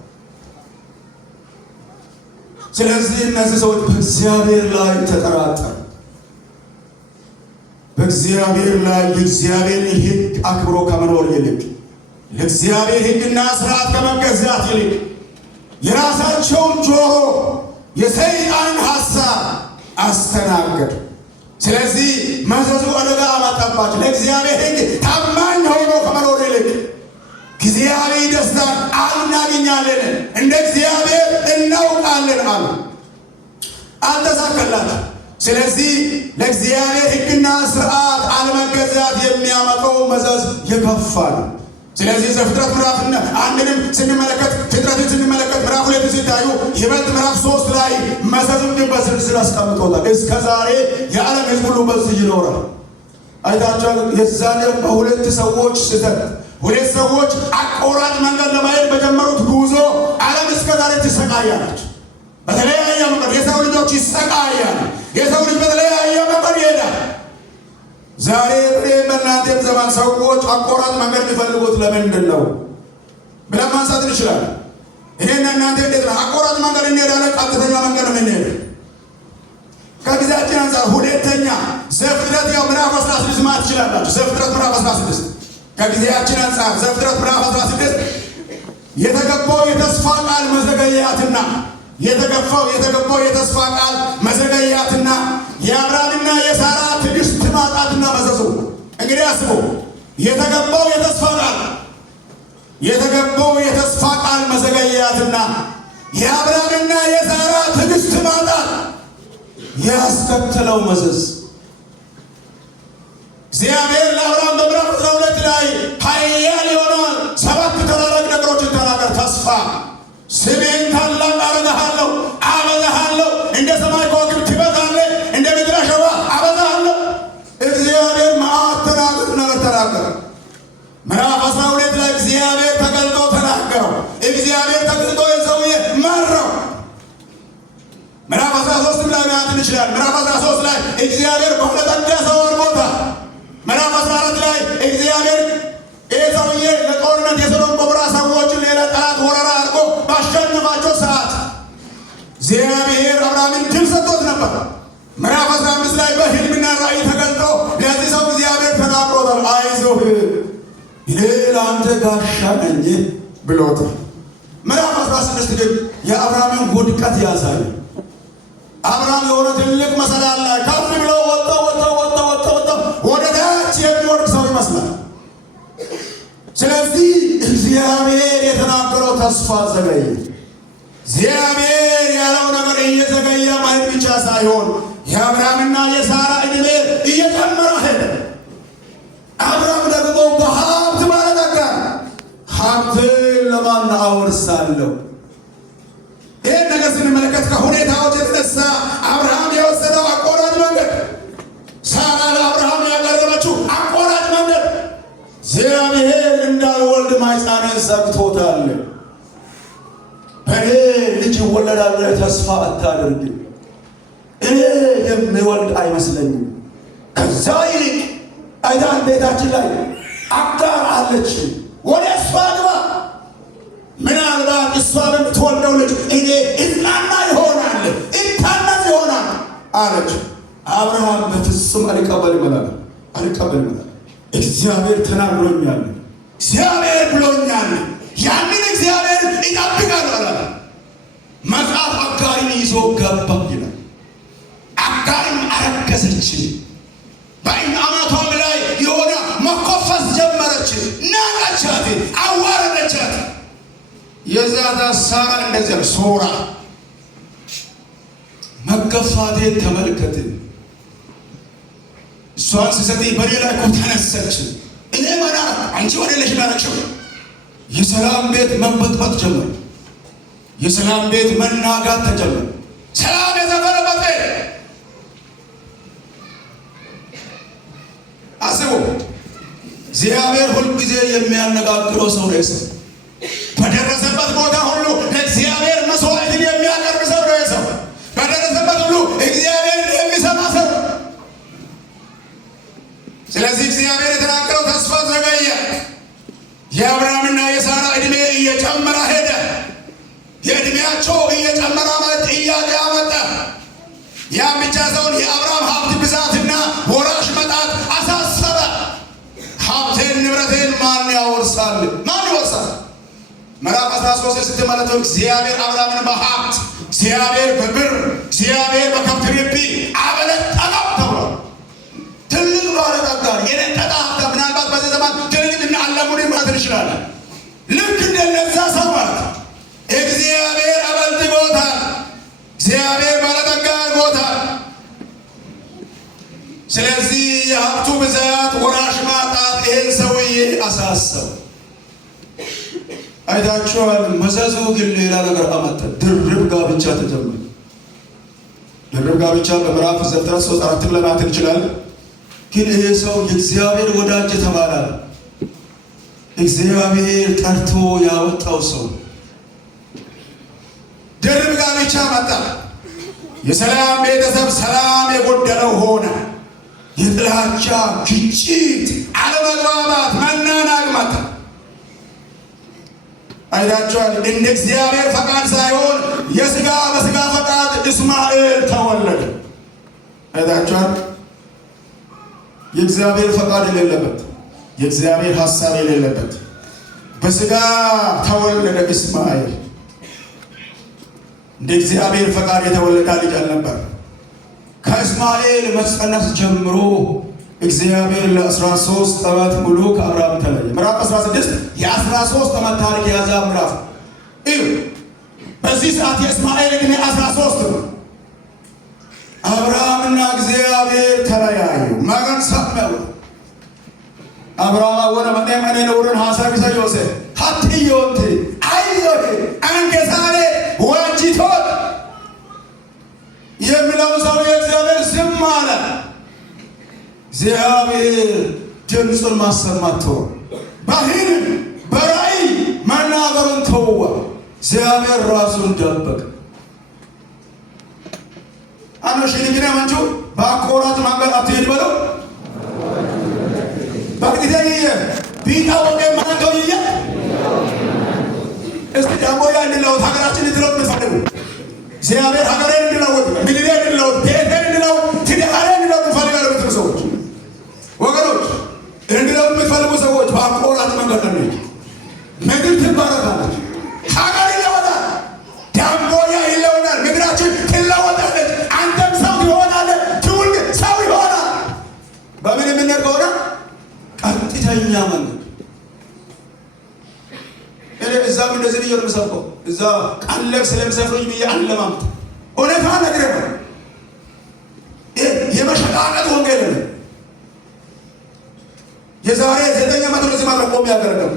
ስለዚህ እነዚህ ሰዎች በእግዚአብሔር ላይ ተጠራጠሩ። በእግዚአብሔር ላይ የእግዚአብሔርን ሕግ አክብሮ ከመኖር ይልቅ ለእግዚአብሔር ሕግና ስርዓት ከመገዛት ይልቅ የራሳቸውን ጆሮ የሰይጣንን ሐሳብ አስተናገዱ። ስለዚህ መዘዙ አደጋ አመጣባቸው። ለእግዚአብሔር ሕግ ታማኝ ሆኖ ከመኖር ይልቅ ጊዜያዊ ደስታን እናገኛለን፣ እንደ እግዚአብሔር እናውቃለን አሉ። አልተሳካላቸው። ስለዚህ ለእግዚአብሔር ሕግና ስርዓት አለመገዛት የሚያመጣው መዘዝ የከፋ ነው። ስለዚህ ዘፍጥረት ምዕራፍ አንድንም ስንመለከት ፍጥረትን ስንመለከት ምዕራፍ 2 ሲታዩ ይበልጥ ምዕራፍ 3 ላይ መዘዙን ግን በዝርዝር አስቀምጦታል። እስከ ዛሬ የዓለም ሕዝብ ሁሉ በዚህ ይኖራል። አይታችኋል። የዛኔ በሁለት ሰዎች ስህተት ሁለት ሰዎች አቆራጭ መንገድ ለማየት በጀመሩት ጉዞ ዓለም እስከ ዛሬ ትሰቃያለች። በተለያየ መንገድ የሰው ልጆች ይሰቃያል። የሰው ልጅ በተለያየ መንገድ ይሄዳል። ዛሬ በእናንተም ዘመን ሰዎች አቆራጭ መንገድ የሚፈልጉት ለምንድን ነው ብለን ማንሳት እንችላለን። እኔና እናንተ እንዴት ነው አቆራጭ መንገድ እንሄዳለን? ቀጥተኛ መንገድ ምን ሄደ? ከጊዜያችን አንፃር ሁለተኛ ዘፍጥረት ያው ምዕራፍ 16 ማለት ትችላላችሁ። ዘፍጥረት ምዕራፍ 16 ከጊዜያችን አንፃር ዘፍጥረት ምዕራፍ 16 የተገባው የተስፋ ቃል መዘገያትና የተገባው የተስፋ ቃል መዘገያትና የአብርሃምና የሳራ ትዕግስት ማጣትና መዘዙ። እንግዲህ አስቡ። የተገባው የተስፋ ቃል መዘገያትና የአብርሃምና የሳራ ትዕግስት ማጣት ያስከተለው መዘዝ እግዚአብሔር ለአብርሃም በምዕራፍ 12 ላይ ኃያል የሆነውን 7 ታላላቅ ነገሮችን ተናገር። ተስፋ ስሜን ታላቅ አደርግሃለሁ፣ አበዛሃለሁ፣ እንደ ሰማይ ከዋክብት ትበዛለህ፣ እንደ ምድር አሸዋ አበዛሃለሁ። እግዚአብሔር መዓት ነገር ተናገረ። ምዕራፍ 12 ላይ እግዚአብሔር ተገልጦ ተናገረው። እግዚአብሔር ተገልጦ የሰውዬ መራው። ምዕራፍ 13 ላይ ማለት እንችላለን። ምዕራፍ 13 ላይ እግዚአብሔር በሁለተኛ ሰው አድርጎታል። ምዕራፍ 14 ላይ እግዚአብሔር ሰውዬ ለጦርነት የሰዶም ገሞራ ሰዎችን ሌላ ጠላት ወረራ አድርጎ ባሸነፋቸው ሰዓት እግዚአብሔር አብርሃምን ድል ሰጥቶት ነበር። ምዕራፍ 15 ላይ በሕልምና ራእይ ተገልጦ ለዚህ ሰው እግዚአብሔር ተናግሮታል። አይዞህ እኔ ለአንተ ጋሻ ነኝ ብሎታል። ምዕራፍ 16 ግን የአብርሃምን ውድቀት ያሳያል። አብርሃም የሆነ ትልቅ መሰላል ላይ ከፍ ብሎ ወጣ ወደ ታች የሚወርድ ሰው ይመስላል። ስለዚህ እግዚአብሔር የተናገረው ተስፋ ዘገየ። እግዚአብሔር ያለው ነገር እየዘገየ ማየት ብቻ ሳይሆን የአብርሃምና የሳራ ዕድሜ እየጨመረ ሄደ። አብርሃም ደግሞ በሀብት ባለጠጋ፣ ሀብትን ለማን አወርሳለሁ? ይህን ነገር ስንመለከት ከሁኔታዎች የተነሳ አብርሃም የወሰደው አቆራጭ መንገድ፣ ሳራ ለአብርሃም ያቀረበችው አቆራጭ መንገድ እግዚአብሔር እንዳልወልድ ማኅፀንን ዘግቶታል። ከኔ ልጅ ይወለዳል ብለህ ተስፋ አታድርግ። እኔ የምወልድ አይመስለኝም። ከዛ ይልቅ አይዳን ቤታችን ላይ አጋር አለች፣ ወደ እሷ ግባ። ምናልባት እሷ በምትወልደው ልጅ እኔ እዝናና ይሆናል፣ እታነጽ ይሆናል አለች። አብርሃም በፍጹም አልቀበልም አለ። እግዚአብሔር ተናግሮኛል፣ እግዚአብሔር ብሎኛል፣ ያንን እግዚአብሔር ይጠብቃል አለ። መጽሐፍ አጋርን ይዞ ገባ ይላል። አጋርን አረገዘች። በአማቷም ላይ የሆነ መኮፈስ ጀመረች። ናቀቻት፣ አዋረደቻት። የዛታ ሳራ እንደዚያ ሶራ መገፋቴን ተመልከት፣ እሷን ስሰጥ በሌላ እኮ ተነሰች። እኔ መና አንቺ ወደ ለሽ ዳረክሽው። የሰላም ቤት መንበጥበጥ ጀመረ። የሰላም ቤት መናጋት ተጀመረ። ሰላም የዘፈነበት አስቡ። እግዚአብሔር ሁልጊዜ የሚያነጋግረው ሰው ነው። በደረሰበት ቦታ ሁሉ ለእግዚአብሔር መስዋዕትን የሚያቀርብ ሰው ነው። ሰው በደረሰበት ሁሉ እግዚአብሔርን የሚሰማ ሰው። ስለዚህ እግዚአብሔር የተናገረው ተስፋ ዘገየ። የአብርሃምና የሳራ ዕድሜ እየጨመረ ሄደ። የዕድሜያቸው እየጨመረ ማለት ጥያቄ አመጣ። ያም ብቻ ሰውን የአብርሃም ሀብት ብዛትና ወራሽ መጣት አሳሰበ። ሀብቴን ንብረቴን ማን ያወርሳል? ማን ይወርሳል? ምዕራፍ 13 ስትመለከቱ እግዚአብሔር አብርሃምን በሀብት፣ እግዚአብሔር በብር፣ እግዚአብሔር በከብት ርቢ አበለጠቀው ተብሏል። ትልቅ ባለጠጋ የነጠቀ ሀብት ምናልባት በዚህ ዘመን ትልቅ እና አለሙን ማለት እንችላለን። ልክ እንደነዛ ሰው ማለት እግዚአብሔር አበልጥጎታል። እግዚአብሔር ባለጠጋ አድርጎታል። ስለዚህ የሀብቱ ብዛት፣ ወራሽ ማጣት ይህን ሰውዬ አሳሰብ። አይታችኋል። መዘዙ ግን ሌላ ነገር አመጣ። ድርብ ጋብቻ ተጀመረ። ድርብ ጋብቻ በምዕራፍ 9:3-4 ለማየት እንችላለን። ግን ይህ ሰው የእግዚአብሔር ወዳጅ ተባለ። እግዚአብሔር ጠርቶ ያወጣው ሰው ድርብ ጋብቻ መጣ። የሰላም ቤተሰብ ሰላም የጎደለው ሆነ። የጥላቻ ግጭት፣ አለመግባባት፣ መናናቅ መጣ። አይታችኋል። እንደ እግዚአብሔር ፈቃድ ሳይሆን የሥጋ በሥጋ ፈቃድ እስማኤል ተወለደ። አይታችኋል። የእግዚአብሔር ፈቃድ የሌለበት፣ የእግዚአብሔር ሐሳብ የሌለበት በሥጋ ተወለደ እስማኤል። እንደ እግዚአብሔር ፈቃድ የተወለደ ልጅ አልነበር። ከእስማኤል መጸነስ ጀምሮ እግዚአብሔር ለ13 ዓመት ሙሉ ከአብርሃም ተለየ። ምዕራፍ 16 የ13 ዓመት ታሪክ የያዘ ምዕራፍ እዩ። በዚህ ሰዓት የእስማኤል ዕድሜ 13 ነው። አብርሃምና እግዚአብሔር ተለያዩ። መገን ሰመው አብርሃም ወደ መኔ ነውረን ሐሳብ ይሰዮሴ ሀትዮት አይዮት አንገሳሬ ወንጂቶት የሚለው ሰው የእግዚአብሔር ዝም አለ። እግዚአብሔር ድምፁን ማሰማት ተወ። በሕልም በራእይ መናገሩን ተወ። እግዚአብሔር ራሱን ደበቀ። አኖሽኒግነ መንቹ በአቆራጭ መንገድ አትሄድ በለው በቅድተኝየ ቢጣ ወቀ ማንከውየ እስቲ ደግሞ ያ እንድለውት ሀገራችን እንድለውት ምትፈልጉ እግዚአብሔር ሀገሬን እንድለውት፣ ምድሬን እንድለውት፣ ቤቴን እንድለውት፣ ትዳሬን እንድለውት ምትፈልጋለ ምትሉ ሰዎች ወገኖች፣ እንድለውት የምትፈልጉ ሰዎች በአቆራጭ መንገድ ነው። ምድር ትባረካለች፣ ሀገር ይለወጣል፣ ዳምቦያ ይለወጣል፣ ምድራችን ትለወጣለች። አንተም ሰው ትሆናለህ፣ ትውልድ ሰው ይሆናል። በምን የምንሄድ ከሆነ ቀጥተኛ መንገድ። እኔ እዛም እንደዚህ ብዬ ነው የምሰብከው። እዛ ቀለብ ስለምሰፍሩኝ ብዬ አለማምጥ እውነታ ነግሬ ነው። የመሸቃቀጥ ወንጌል ነው። የዛሬ 9 ዓመት ወደዚህ ማለት ቆም ያገረገው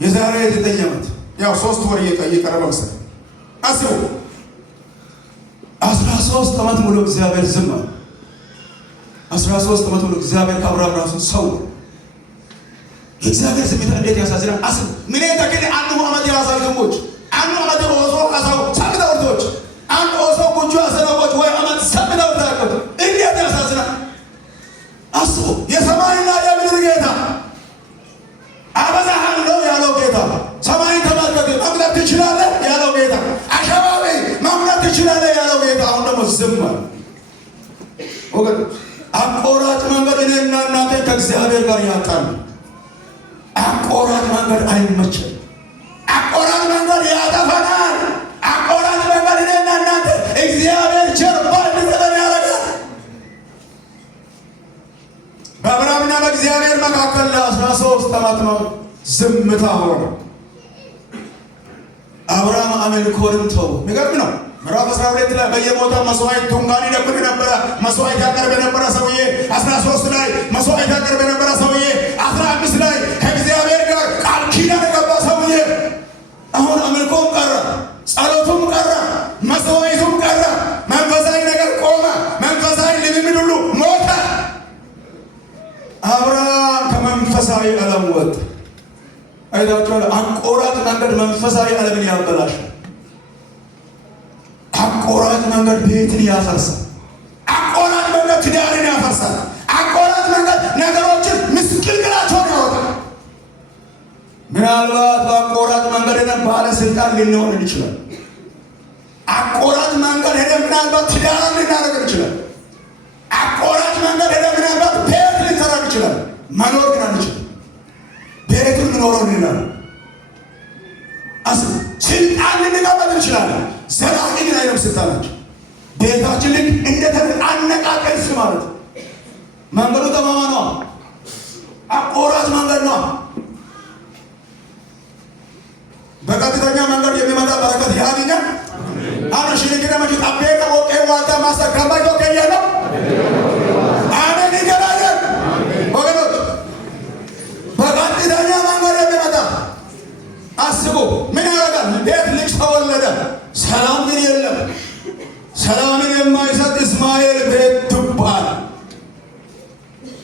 የዛሬ 9 ዓመት ያው 3 ወር እየቀረበ መሰለኝ። አስቡ 13 ዓመት ሙሉ እግዚአብሔር ዝም አለ። 13 ዓመት ሙሉ እግዚአብሔር ከአብርሃም ራሱ ሰው የእግዚአብሔር ዝምታ እንዴት ያሳዝናል! አስቡ ምን ተከለ አንዱ ዓመት ያሳዩ ሰዎች አንዱ ሰው ሰምተውቶች አንድ ሰው ጉጆ አሰናቆች ወይ አመት ሰምተው ታቀቱ እንዴት ያሳዝናል። አስቡ። የሰማይና የምድር ጌታ አበዛሃለሁ ያለው ጌታ፣ ሰማይን ተመልከት መምለክ ትችላለህ ያለው ጌታ፣ አሸባቢ መምለክ ትችላለህ ያለው ጌታ አሁን ደግሞ ዝም አለ። ወገን አቆራጭ መንገድ እኔና እናንተ ከእግዚአብሔር ጋር ያጣል። አቆራጭ መንገድ አይመችም። አቆራጭ መንገድ ያጠፋናል። አቆራጭ መንገድ እኔና እናንተ እግዚአብሔር ጀርባ እንድንሰጠን ያደርጋል። በአብርሃምና በእግዚአብሔር መካከል ለ13 ዓመት ነው ዝምታ ሆነ። አብርሃም አምልኮንም ተወ። የሚገርም ነው። ምዕራፍ 12 ላይ በየቦታው መስዋዕት ድንኳን ይደብቅ ነበረ። መስዋዕት ያቀርብ የነበረ ሰውዬ 13 ላይ መስዋዕት ያቀርብ የነበረ ሰውዬ 15 ላይ ከእግዚአብሔር ጋር ቃል ኪዳን የገባ ሰውዬ አሁን አምልኮም ቀረ፣ ጸሎቱም ቀረ፣ መስዋዕቱም ቀረ። መንፈሳዊ ነገር ቆመ። መንፈሳዊ ልምምድ ሁሉ ሞተ። አብርሃም ከመንፈሳዊ ዓለም ወጣ። አይታችኋል። አቆራጭ መንገድ መንፈሳዊ ዓለምን ያበላሻል። አቆራጭ መንገድ ቤትን ያፈርሳል። አቆራጭ መንገድ ትዳርን ያፈርሳል። አቆራጭ መንገድ ነገሮችን ምስቅልቅላቸውን ያወጣል። ምናልባት በአቆራጭ መንገድ ሄደን ባለስልጣን ልንሆን እንችላል። አቆራጭ መንገድ ሄደን ምናልባት ትዳርን ልናደርግ እንችላል። አቆራጭ መንገድ ሄደን ምናልባት ቤት ልንሰራ እንችላል። መኖር ግን አንችልም። ቤቱን ምኖረው ይላል። ስልጣን ልንቀበል እንችላለን። ዘላቂ ግን አይደለም ስልጣናችን። ቤታችን ልክ እንደተነቃነቃ ቅርስ ማለት ነው። መንገዱ ጠማማ ነው። አቆራጭ መንገድ ነው። በቀጥተኛ መንገድ የሚመጣ በረከት ያገኛል። አነ ሽሪክነ መጅ አቤተ ወቄ ዋልታ ማስተር ከማይቶ ከያለ አሜን ይገባል። ወገኖች በቀጥተኛ መንገድ የሚመጣ አስቡ። ምን ያደርጋል? ቤት ልጅ ተወለደ፣ ሰላም ግን የለም። ሰላምን የማይሰጥ እስማኤል ቤት ዱባል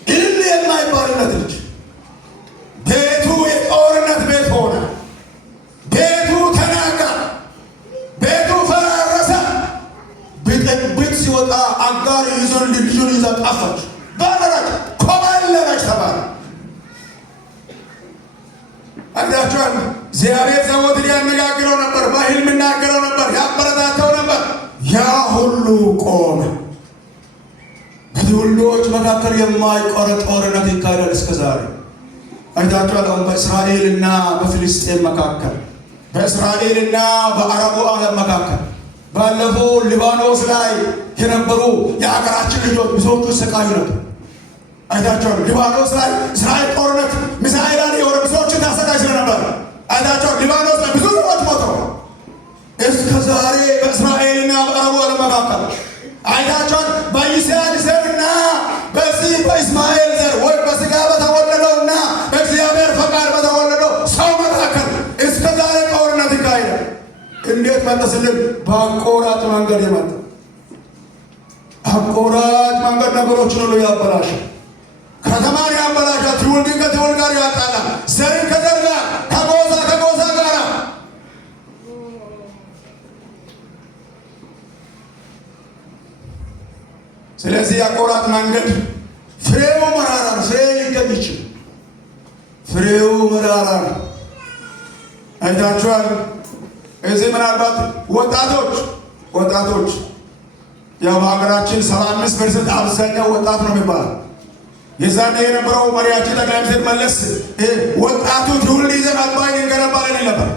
እልል የማይባልለት ልጅ ቤቱ የጦርነት ቤት ሆነ። ቤቱ ተናጋ፣ ቤቱ ፈራረሰ። ብጥብጥ ሲወጣ አጋር ይዞን ልጁን ይዛ ጠፋች። ባረራች፣ ኮበለለች ተባለ። አንዳቸዋል እግዚአብሔር ዘወትር ያነጋግረው ነበር፣ በሕልም ይናገረው ነበር፣ ያበረታተው ነበር። ያ ሁሉ ቆመ። በትውልዶች መካከል የማይቆረጥ ጦርነት ይካሄዳል እስከ ዛሬ። አይታችኋል። በእስራኤልና በፍልስጤም መካከል፣ በእስራኤልና በአረቡ ዓለም መካከል ባለፈው ሊባኖስ ላይ የነበሩ የሀገራችን ልጆች ብዙዎቹ ሰቃዩ ነበር። አይታችኋል። ሊባኖስ ላይ እስራኤል ጦርነት ሚሳኤላን የሆነ ብዙዎችን ታሰቃይ ስለነበር አይታችኋል። ሊባኖስ ላይ ብዙ ሰዎች ሞተው እስከ ዛሬ በእስራኤልና በአረቡ ዓለም መካከል አይታችኋል። በይስሐቅ ዘርና በዚህ በእስማኤል ዘር ወይ በስጋ በተወለደውና በእግዚአብሔር ፈቃድ በተወለደው ሰው መካከል እስከ ዛሬ ጦርነት ይካሄዳል። እንዴት መለስልን? በአቆራጭ መንገድ የመጣ አቆራጭ መንገድ ነገሮችን ሁሉ ያበላሻል። ከተማን ያበላሻል። ትውልድን ከትውልድ ጋር ያጣላል። ዘርን ከዘር ጋር፣ ከጎሳ ከጎሳ ጋር። ስለዚህ አቆራጭ መንገድ ፍሬው መራራ ነው። ፍሬ ሊገኝ ይችላል። ፍሬው መራራ ነው። አይታችኋል። እዚህ ምናልባት ወጣቶች ያው በሀገራችን 75% አብዛኛው ወጣት ነው የሚባለው። የዛኔ የነበረው መሪያችን ጠቅላይ ሚኒስትር መለስ ወጣቱ ትውልድ ይዘን አባይን እንገነባለን ይል ነበር።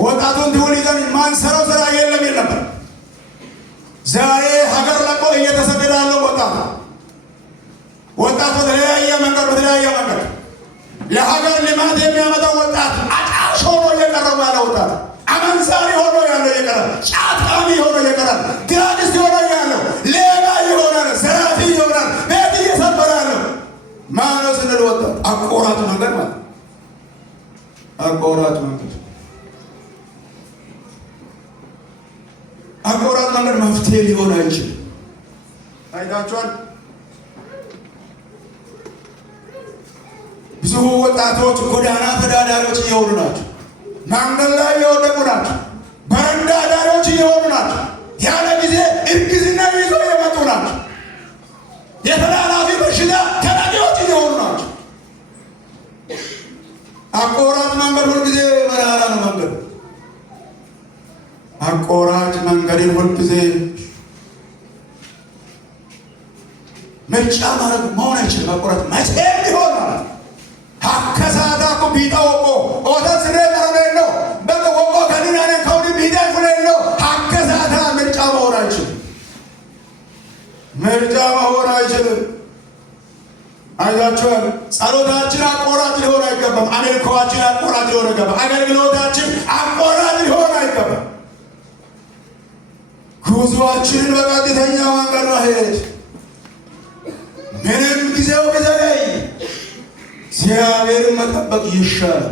ወጣቱን ትውልድ ይዘን ማንሰራው ስራ የለም ይል ነበር። ዛሬ ሀገር ለቆ እየተሰደደ ያለው ወጣት በተለያየ መንገድ ለሀገር ልማት የሚያመጣው ወጣት አጫሽ ሆኖ እየቀረበ ያለ ወጣት፣ አመንዛሪ ሆኖ ያለው እየቀረ፣ ጫጣሚ ሆኖ እየቀረ፣ ግራዲስት ሆኖ ያለው ሌባ ይሆናል፣ ዘራፊ ይሆናል፣ ቤት እየሰበረ ያለው ማነው ስንል ወጣት አቆራጭ መንገድ ማለት አቆራጭ መንገድ መፍትሄ ሊሆን አይችልም። አይታችኋል። ብዙ ወጣቶች ጎዳና ተዳዳሪዎች እየሆኑ ናቸው። መንገድ ላይ የወደቁ ናቸው። በረንዳ ዳሪዎች እየሆኑ ናቸው። ያለ ጊዜ እርግዝና ይዞ የመጡ ናቸው። የተላላፊ በሽታ ተጠቂዎች እየሆኑ ናቸው። አቆራጭ መንገድ ሁልጊዜ መራራ ነው። መንገድ አቆራጭ መንገድን ሁልጊዜ ምርጫ ማድረግ መሆን አይችልም። አቆራጭ መቼም ይሆናል። ሀከሳታ እኮ ቢጠወቆ ኦተን ስሬ ቀረበ በወቆ ከኒናኔ ከውድ ቢዳይ ፍሬ ሀከሳታ ምርጫ መሆን አይችልም። ምርጫ መሆን አይችልም። አይዛችኋል። ጸሎታችን አቆራጭ ሊሆን አይገባም። አሜሪካዋችን አቆራጭ ሊሆን አይገባም። አገልግሎታችን አቆራጭ ሊሆን አይገባም። ጉዞአችንን በቀጥተኛ መንገድ መሄድ ምንም ጊዜው ቢዘገይ እግዚአብሔርን መጠበቅ ይሻላል።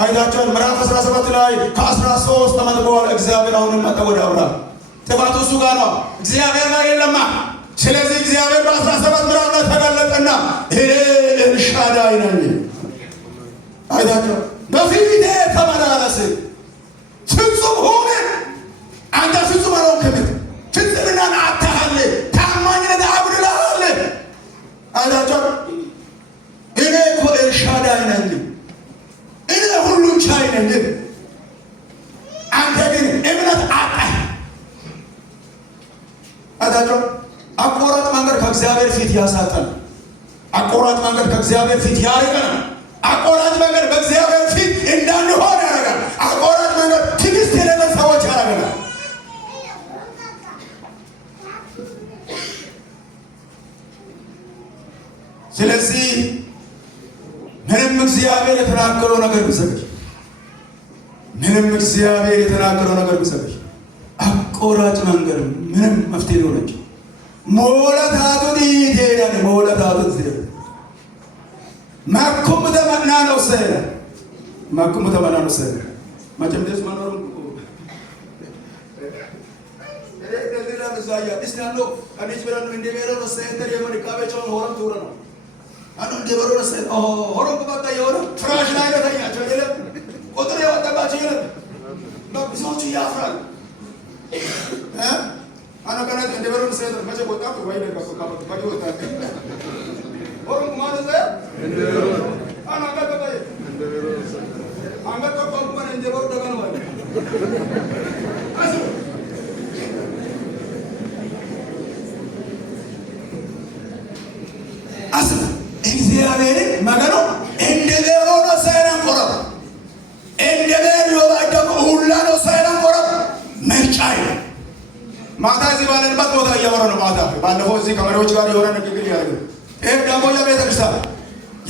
አይታችኋል። ምዕራፍ 17 ላይ ከ13 ዓመት በኋላ እግዚአብሔር አሁንም መጣ ወደ አብርሃም። ጥፋቱ እሱ ጋር ነው፣ እግዚአብሔር ጋር የለማ። ስለዚህ እግዚአብሔር በ17 ምዕራፍ ላይ ተገለጠና እኔ ኤልሻዳይ ነኝ። አይታችኋል። በፊቴ ተመላለስ፣ ፍጹም ሁን። አንተ ፍጹም አልሆንክም። ፍጽምናን አጥተሃል፣ ታማኝነት አጉድለሃል። አይታችኋል። እኔ እኮ ኤልሻዳይ ነኝ፣ እኔ ሁሉን ቻይ ነኝ። አንተ ግን እምነት አጣህ። አይታችኋል። አቆራጭ መንገድ ከእግዚአብሔር ፊት ያሳጣል። አቆራጭ መንገድ ከእግዚአብሔር ፊት ያርቀናል። አቆራጭ መንገድ በእግዚአብሔር ፊት እንዳንሆን ያደርጋል። አቆራጭ መንገድ ትዕግስት የሌለን ሰዎች ያደርገናል። ስለዚህ ምንም እግዚአብሔር የተናገረው ነገር ቢዘገይ አቆራጭ መንገድ ምንም መፍትሄ ሊሆነች ሞለታቱ ይሄዳል። ሞለታቱ ይሄዳል። ማኩም ተመና ነው ሰለ ማጨም ደስ ማኖር ለሌላ ብዛያ እስናሎ አዲስ ብራን እንደሚለው ነው ሰይተር የመሪካበቸው ሆረም ትውረ ነው አንዱ እንደበሮ ነው ሰይ ሆረም በቃ የሆነ ፍራሽ ላይ ተኛቸው አይደለም ቁጥር ያወጣባቸው አይደለም በብዙዎች ያፍራል አና ከናት እንደበሮ ነው ሰይተር መቼ ወጣ ወይ ደግሞ ባይ ወጣ ሆረም ማለት ነው እንደበሮ አና ከበቃ እንደበሮ አንገ ከቆም ማለት እንደበሮ ደጋን ማለት አስብ እግዚአብሔርን መገኖ እንደበሮ ነው ሳይራን ቆረጥ እንደበሮ ባደቁ ሁላ ነው ሳይራን ቆረጥ ምርጫዬ ማታ እዚህ ባለንበት ቦታ እያወራ ነው። ማታ ባለፈው እዚህ ከመሪዎች ጋር የሆነ ንግግር ያደርግ ይሄ ደግሞ የቤተ ክርስቲያን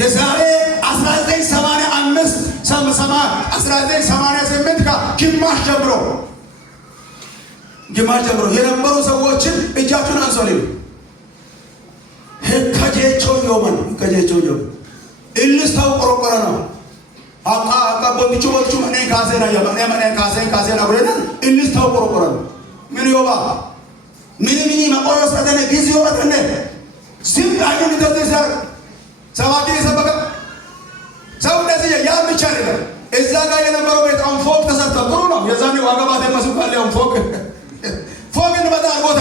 የዛሬ 1988 ከግማሽ ጀምሮ የነበሩ ሰዎችን እጃችሁን አንሶልኝ ከጀቾ ዮመን ኢልስታው ቆረቆረ ነው አቃ ቦንቹ ማኔ ካሴና ካሴና ብለና ኢልስታው ቆረቆረ ነው ምን ዮባ ምን ማቆሮስ ከተነ ጊዜ ወራተነ ሲም አይደል ተዘሰር ሰባኪ ሰበከ ሰው እንደዚህ ያ ብቻ አይደለም። እዛ ጋር የነበረው ቤት አሁን ፎቅ ተሰርቶ ጥሩ ነው። የዛኔ ዋጋባት የመስካለ አሁን ፎቅን በጣም ቦታ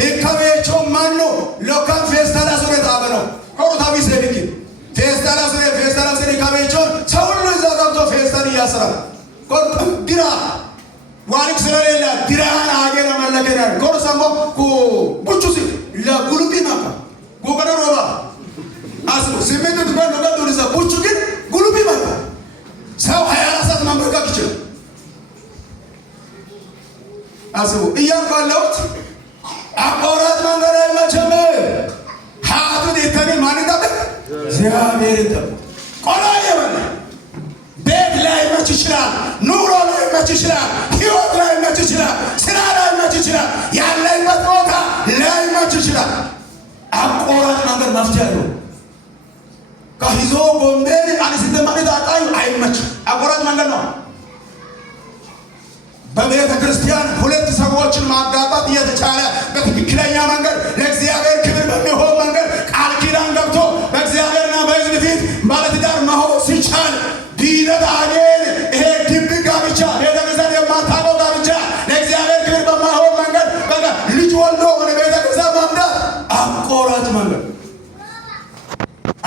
ሄካቤቾ ማኖ ሎካል ፌስታላ ሱሬት አበነው ኮሮታቢ ሰብኪ ፌስታላ ሱሬ ካቤቾ ሰው ሁሉ እዛ ገብቶ ፌስታል ያስራል። ኮርጥ ዲራ ዋሊክ ስለሌላ ዲራን አገረ መለከረ ኮርሰሞ ቡቹሲ ለጉሉቢ ማካ ጎገረ ሮባ አስቡ ሲሜንት ድባን ነው ጋር ነው ቡቹ ግን ጉሉቢ ማካ ሰው 24 ሰዓት ማምረካክ ይችላል። አስቡ እያባለውት አቆራጥ መንገድ አይመችም። ሀቱን የተኔ ማን ይጠብቅ? እግዚአብሔር ይጠብቅ። ቆላ የበላ ቤት ላይ መች ይችላል፣ ኑሮ ላይ መች ይችላል፣ ህይወት ላይ መች ይችላል፣ ስራ ላይ መች ይችላል፣ ያለበት ቦታ ላይ መች ይችላል። አቆራጥ መንገድ መፍትሄ ነው። ከሂዞ ጎንቤል አንስተ ማለት አጣይ አይመችም። አቆራጥ መንገድ ነው። በቤተ ክርስቲያን ሁለት ሰዎችን ማጋባት እየተቻለ በትክክለኛ መንገድ ለእግዚአብሔር ክብር በሚሆን መንገድ ቃል ኪዳን ገብቶ በእግዚአብሔርና በሕዝብ ፊት ባለትዳር መሆን ሲቻል ዲነት አገር ይሄ ድብቅ ጋብቻ ቤተ ክርስቲያን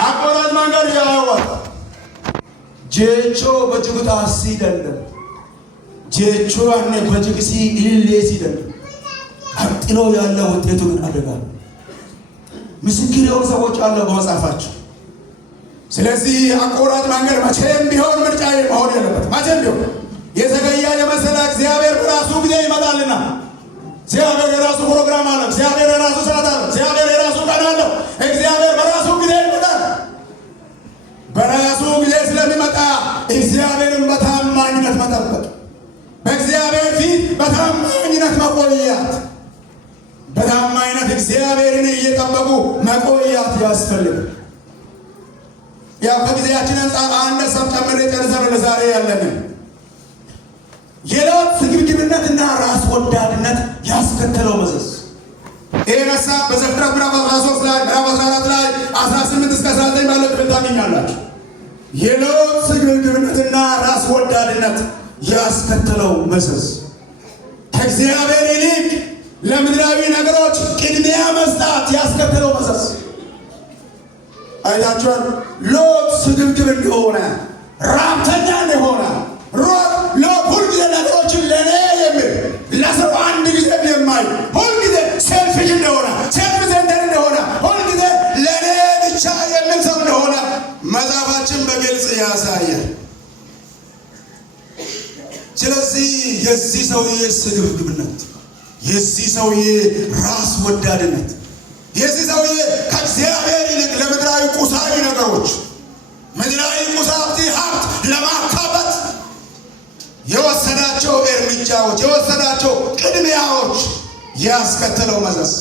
አቆራጭ መንገድ ያወጣ ጄቾ በጅጉታ ሲደለ ጄቾ አነ በጅግሲ ኢልሌ ሲደለ ቀጥሎ ያለው ውጤቱ ግን አደጋ ምስክር የሆኑ ሰዎች አሉ በመጽሐፋቸው። ስለዚህ አቆራጭ መንገድ መቼም ቢሆን ምርጫ መሆን የለበት። መቼም ቢሆን የዘገየ የመሰለ እግዚአብሔር በራሱ ጊዜ ይመጣልና። እግዚአብሔር የራሱ ፕሮግራም አለው። እግዚአብሔር የራሱ ሰዓት አለው። እግዚአብሔር የራሱ ቀን አለው። እግዚአብሔር በራሱ ጊዜ ይመጣል። በራሱ ጊዜ ስለሚመጣ እግዚአብሔርን በታማኝነት መጠበቅ፣ በእግዚአብሔር ፊት በታማኝነት መቆያት፣ በታማኝነት እግዚአብሔርን እየጠበቁ መቆያት ያስፈልጋል። ያው ከጊዜያችን አንጻር አንድ ሰብ ጨምሬ ጨርሰን ለዛሬ ያለንን የሎጥ ስግብግብነትና ራስ ወዳድነት ያስከተለው መዘዝ ይህን ሀሳብ በዘፍጥረት ምዕራፍ 13 ላይ ምዕራፍ 14 ላይ 18 እስከ 19 ባለው ክፍል ታገኛላችሁ። የሎጥ ስግብግብነትና ራስ ወዳድነት ያስከተለው መዘዝ ከእግዚአብሔር ይልቅ ለምድራዊ ነገሮች ቅድሚያ መስጠት ያስከተለው መዘዝ አይታችኋል። ሎጥ ስግብግብ እንደሆነ ራብተኛ እንደሆነ ሎጥ ሁልጊዜ ነገሮችን ለእኔ የሚል ለሰው አንድ ጊዜ የማይ ሁልጊዜ ሴልፊሽ እንደሆነ ሴልፍ ሴንተር እንደሆነ ሁልጊዜ ለእኔ ብቻ የሚል ሰው እንደሆነ መጽሐፋችን በግልጽ ያሳያል። ስለዚህ የዚህ ሰውዬ ስግብግብነት፣ የዚህ ሰውዬ ራስ ወዳድነት፣ የዚህ ሰውዬ ከእግዚአብሔር ይልቅ ለምድራዊ ቁሳዊ ነገሮች ምድራዊ ቁሳዊ ሀብት ለማካበት የወሰዳቸው እርምጃዎች፣ የወሰዳቸው ቅድሚያዎች ያስከተለው መዘዝ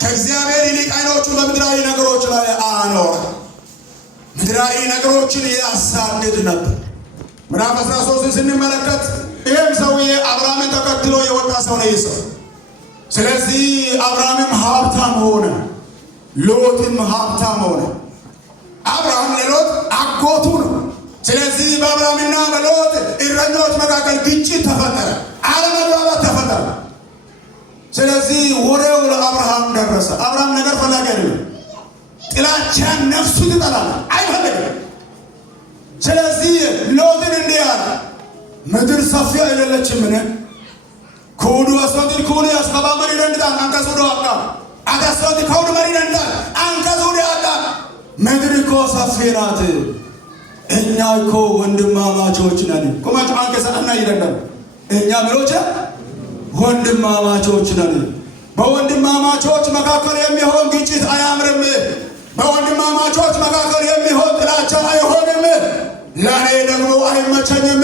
ከእግዚአብሔር ይልቅ ዓይኖቹ በምድራዊ ነገሮች ላይ አኖረ። ምድራዊ ነገሮችን ያሳድድ ነበር። ምዕራፍ 13 ስንመለከት ይህም ሰውዬ አብርሃምን ተከትሎ የወጣ ሰው ነው። ይህ ሰው ስለዚህ አብርሃምም ሀብታም ሆነ፣ ሎጥም ሀብታም ሆነ። አብርሃም ለሎጥ አጎቱ ነው። ስለዚህ በአብርሃምና በሎጥ እረኞች መካከል ግጭት ተፈጠረ፣ አለመግባባት ተፈጠረ። ስለዚህ ወሬው ለአብርሃም ደረሰ። አብርሃም ነገር ፈላጊ አይደለም። ጥላቻን ነፍሱ ትጠላለች፣ አይፈልግም። ስለዚህ ሎጥን እንዲህ አለ፣ ምድር ሰፊ አይደለችምን? ኩዱ አስወጥል ኩዱ ያስከባ መሪ ደንዳን አንከሱዶ አቃ አጋስወጥ ኩዱ መሪ ደንዳን አንከሱዶ አቃ ምድር እኮ ሰፊ ናት። እኛ እኮ ወንድማማቾች ነን። ቆማጭ አንከሳና ይደንዳን እኛ ምሮች ወንድማማቾች ነን። በወንድማማቾች መካከል የሚሆን ግጭት አያምርም። በወንድማማቾች መካከል የሚሆን ጥላቻ አይሆንም። ለኔ ደግሞ አይመቸኝም።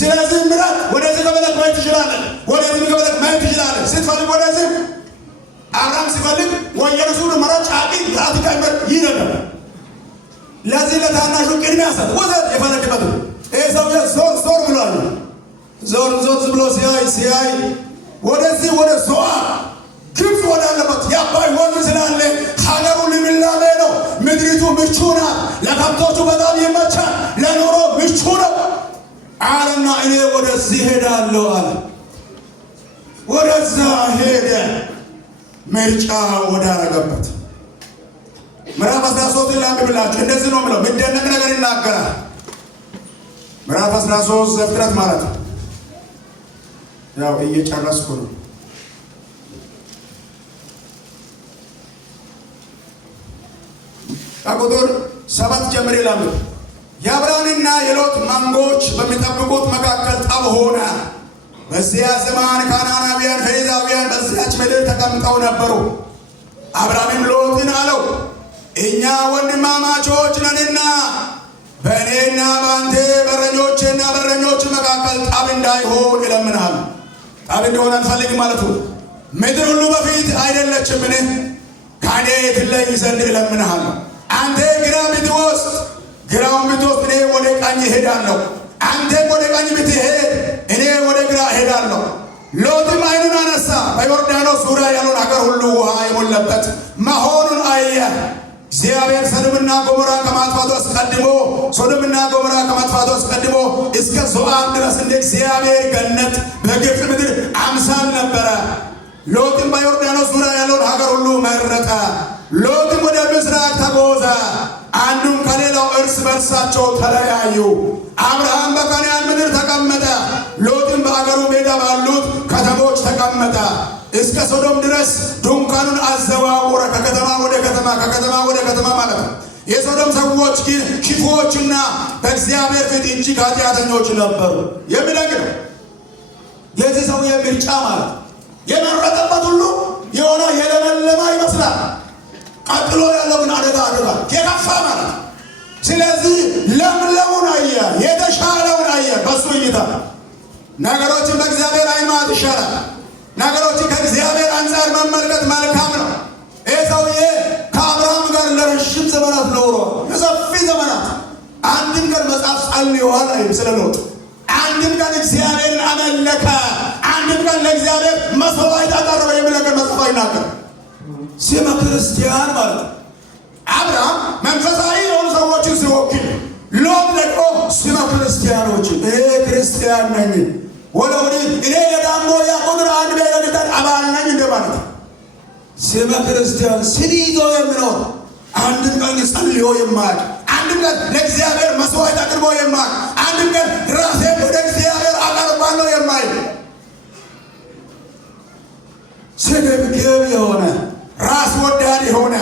ስለዚህ ምራት ወደዚህ ከበለክ ማየት ትችላለህ፣ ወደዚህ ከበለክ ማየት ትችላለህ። ስትፈልግ ወደዚህ አብርሃም ሲፈልግ ወየሩሱን መራጭ አቂ ያትቀመጥ ይነበር። ለዚህ ለታናሹ ቅድሚያ ሰጥ ወዘት የፈለክበት ይሄ ሰው ዞር ብሏል። ዞር ብሎ ሲያይ ወደዚህ ወደ ሶአ ግብፅ ወዳለበት የአባይ ወንዝ ስላለ ሀገሩ ልምላሜ ነው። ምድሪቱ ምቹ ናት። ለከብቶቹ በጣም ይመቻል። ለኑሮ ምቹ ነው አለና እኔ ወደዚህ ሄዳለሁ አለ። ወደዛ ሄደ። ምርጫ ወዳረገበት ምዕራፍ 13 ላንብብላችሁ። እንደዚህ ነው ብለው የሚደነቅ ነገር ይናገራል። ምዕራፍ 13 ዘፍጥረት ማለት ነው። ያው እየጨረስኩ ነው። ከቁጥር 7 ጀምሬ ላንብብ። የአብርሃምና የሎጥ መንጎች በሚጠብቁት መካከል ጠብ ሆነ። በዚያ ዘመን ካናናውያን፣ ፌሪዛውያን በዚያች ምድር ተቀምጠው ነበሩ። አብርሃምም ሎጥን አለው፣ እኛ ወንድማማቾች ነንና በእኔና በአንተ በረኞችና በረኞች መካከል ጠብ እንዳይሆን እለምንሃለሁ። ጠብ እንደሆነ አልፈልግም ማለቱ ምድር ሁሉ በፊት አይደለችምን? ከእኔ ትለይ ዘንድ እለምንሃለሁ። አንተ ግራ ብትወስድ ግራውን ብትወስድ እኔ ወደ ቀኝ እሄዳለሁ። አንተም ወደ ቀኝ ብትሄድ እኔ ወደ ግራ እሄዳለሁ። ሎጥም ዓይኑን አነሳ፣ በዮርዳኖስ ዙሪያ ያለውን አገር ሁሉ ውሃ የሞላበት መሆኑን አየ። እግዚአብሔር ሰዶምና ገሞራ ከማጥፋቱ አስቀድሞ እስከ ዞዓር ድረስ እንደ እግዚአብሔር ገነት በግብፅ ምድር አምሳል ነበረ። ሎጥም በዮርዳኖስ ዙሪያ ያለውን ሀገር ሁሉ መረጠ። ሎጥም ወደ ምስራቅ ተጓዘ። አንዱም ከሌላው እርስ በርሳቸው ተለያዩ። አብርሃም በከነዓን ምድር ተቀመጠ። ሎጥም በአገሩ ሜዳ ባሉት ከተሞች ተቀመጠ። እስከ ሶዶም ድረስ ድንኳኑን አዘዋወረ። ከከተማ ወደ ከተማ፣ ከከተማ ወደ ከተማ ማለት ነው። የሶዶም ሰዎች ግን ክፉዎችና በእግዚአብሔር ፊት እጅግ ኃጢአተኞች ነበሩ። የሚደንቅ ነው። የዚህ ሰው ምርጫ ማለት የመረጠበት ሁሉ የሆነ የለመለማ ይመስላል። ቀጥሎ ያለው ግን አደጋ የከፋ ማለት። ስለዚህ ለምለሙን አየ፣ የተሻለውን አየ። በሱ እይታ ነገሮችን በእግዚአብሔር ዓይን ማየት ይሻላል። ነገሮችን ከእግዚአብሔር አንጻር መመልከት መልካም ነው። ይህ ሰውዬ ከአብርሃም ጋር ለረዥም ዘመናት ኖሯል። ለሰፊ ዘመናት አንድም ቀን መጽሐፍ ጸልዮአል አይልም ስለ ሎጥ። አንድም ቀን እግዚአብሔርን አመለከ፣ አንድም ቀን ለእግዚአብሔር መስዋዕት አቀረበ የሚል ነገር መጽሐፍ አይናገርም። ስመ ክርስቲያን ማለት አብርሃም መንፈሳዊ የሆኑ ሰዎችን ሲወክል፣ ሎጥ ደግሞ ስመ ክርስቲያኖችን እኔ ክርስቲያን ነኝ ወለወዲህ እኔ የዳሞ ቁጥር 1 ቤተክርስቲያን አባል ነኝ እንደማለት ስመ ክርስቲያን ስም ይዞ የሚኖር አንድም ቀን ጸልዮ የማያውቅ፣ አንድም ቀን ለእግዚአብሔር መስዋዕት አቅርቦ የማያውቅ፣ አንድም ቀን ራሴን ወደ እግዚአብሔር አቀርባለሁ የማይል ስግብግብ የሆነ ራስ ወዳድ የሆነ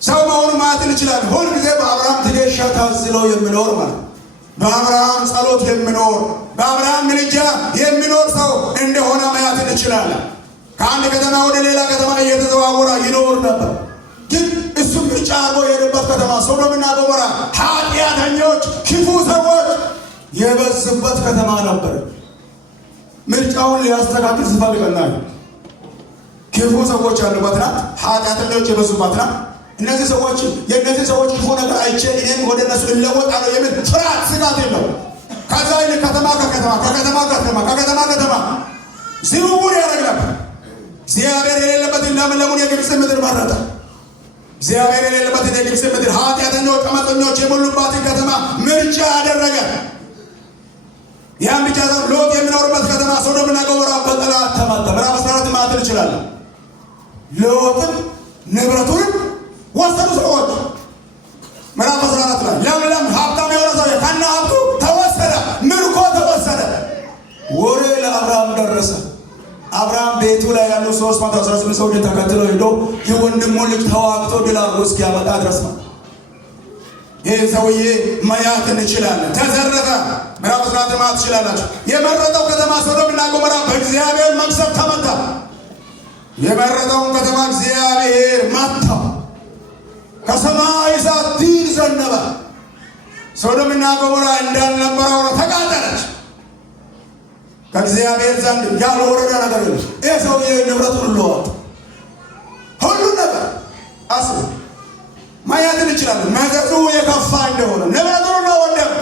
ሰው መሆኑ ማየት እንችላለን። ሁልጊዜ በአብርሃም ትከሻ ታዝሎ የሚኖር ማለት በአብርሃም ጸሎት የሚኖር በአብርሃም ምልጃ የሚኖር ሰው እንደሆነ ማየት እንችላለን። ከአንድ ከተማ ወደ ሌላ ከተማ እየተዘዋወረ ይኖር ነበር። ግን እሱ ምርጫ አድርጎ የሄደበት ከተማ ሶዶምና ገሞራ ኃጢአተኞች፣ ክፉ ሰዎች የበዙበት ከተማ ነበር። ምርጫውን ሊያስተካክል ሲፈልግና ክፉ ሰዎች ያሉበት ናት፣ ኃጢአተኞች የበዙበት ናት። እነዚህ ሰዎች የእነዚህ ሰዎች ክፉ ነገር አይቼ እኔም ወደ እነሱ እለወጣለሁ የሚል ፍርሃት፣ ስጋት የለው። ከዛ ይልቅ ከተማ ከከተማ ከከተማ ከተማ ከከተማ ከተማ ዝውውር ያደርግ ነበር። እግዚአብሔር የሌለበትን ለምለሙን የግብፅ ምድር መረጠ። እግዚአብሔር የሌለበትን የግብፅ ምድር ኃጢአተኞች፣ አመፀኞች የሞሉባትን ከተማ ምርጫ አደረገ። ያን ብቻ ሳይሆን ሎጥ የሚኖርበት ከተማ ሶዶምና ገሞራ በጠላት ተመታ። ምዕራፍ 14 ማለት እንችላለን። ሎጥም ንብረቱንም ወሰዱ ሰዎች። ምዕራፍ 14 ላይ ለምለም ሀብታም የሆነ ሰው ከነ ሀብቱ ተወሰደ፣ ምርኮ ተወሰደ። ወሬ ለአብርሃም ደረሰ። አብርሃም ቤቱ ላይ ያሉ 318 ሰዎች ተከትሎ ሄዶ የወንድሙን ልጅ ተዋግቶ ድል አድርጎ እስኪያመጣ ድረስ ነው። ይህ ሰውዬ ማየት እንችላለን። ተዘረፈ። ምዕራፍ 14 ማየት ትችላላችሁ። የመረጠው ከተማ ሶዶምና ገሞራ በእግዚአብሔር መቅሰፍት ተመታ። የመረጠውን ከተማ እግዚአብሔር መታው። ከሰማይ እሳት ዲን ዘነበ። ሶዶምና ገሞራ እንዳልነበረው ተቃጠለች። ከእግዚአብሔር ዘንድ ያልወረደ ነገር የለም። ይህ ሰውዬ ንብረት ሁሉ አወጣ። ሁሉን ነገር አስቡ። ማየት እንችላለን መዘዙ የከፋ እንደሆነ ንብረቱን ሁሉ ወደመ።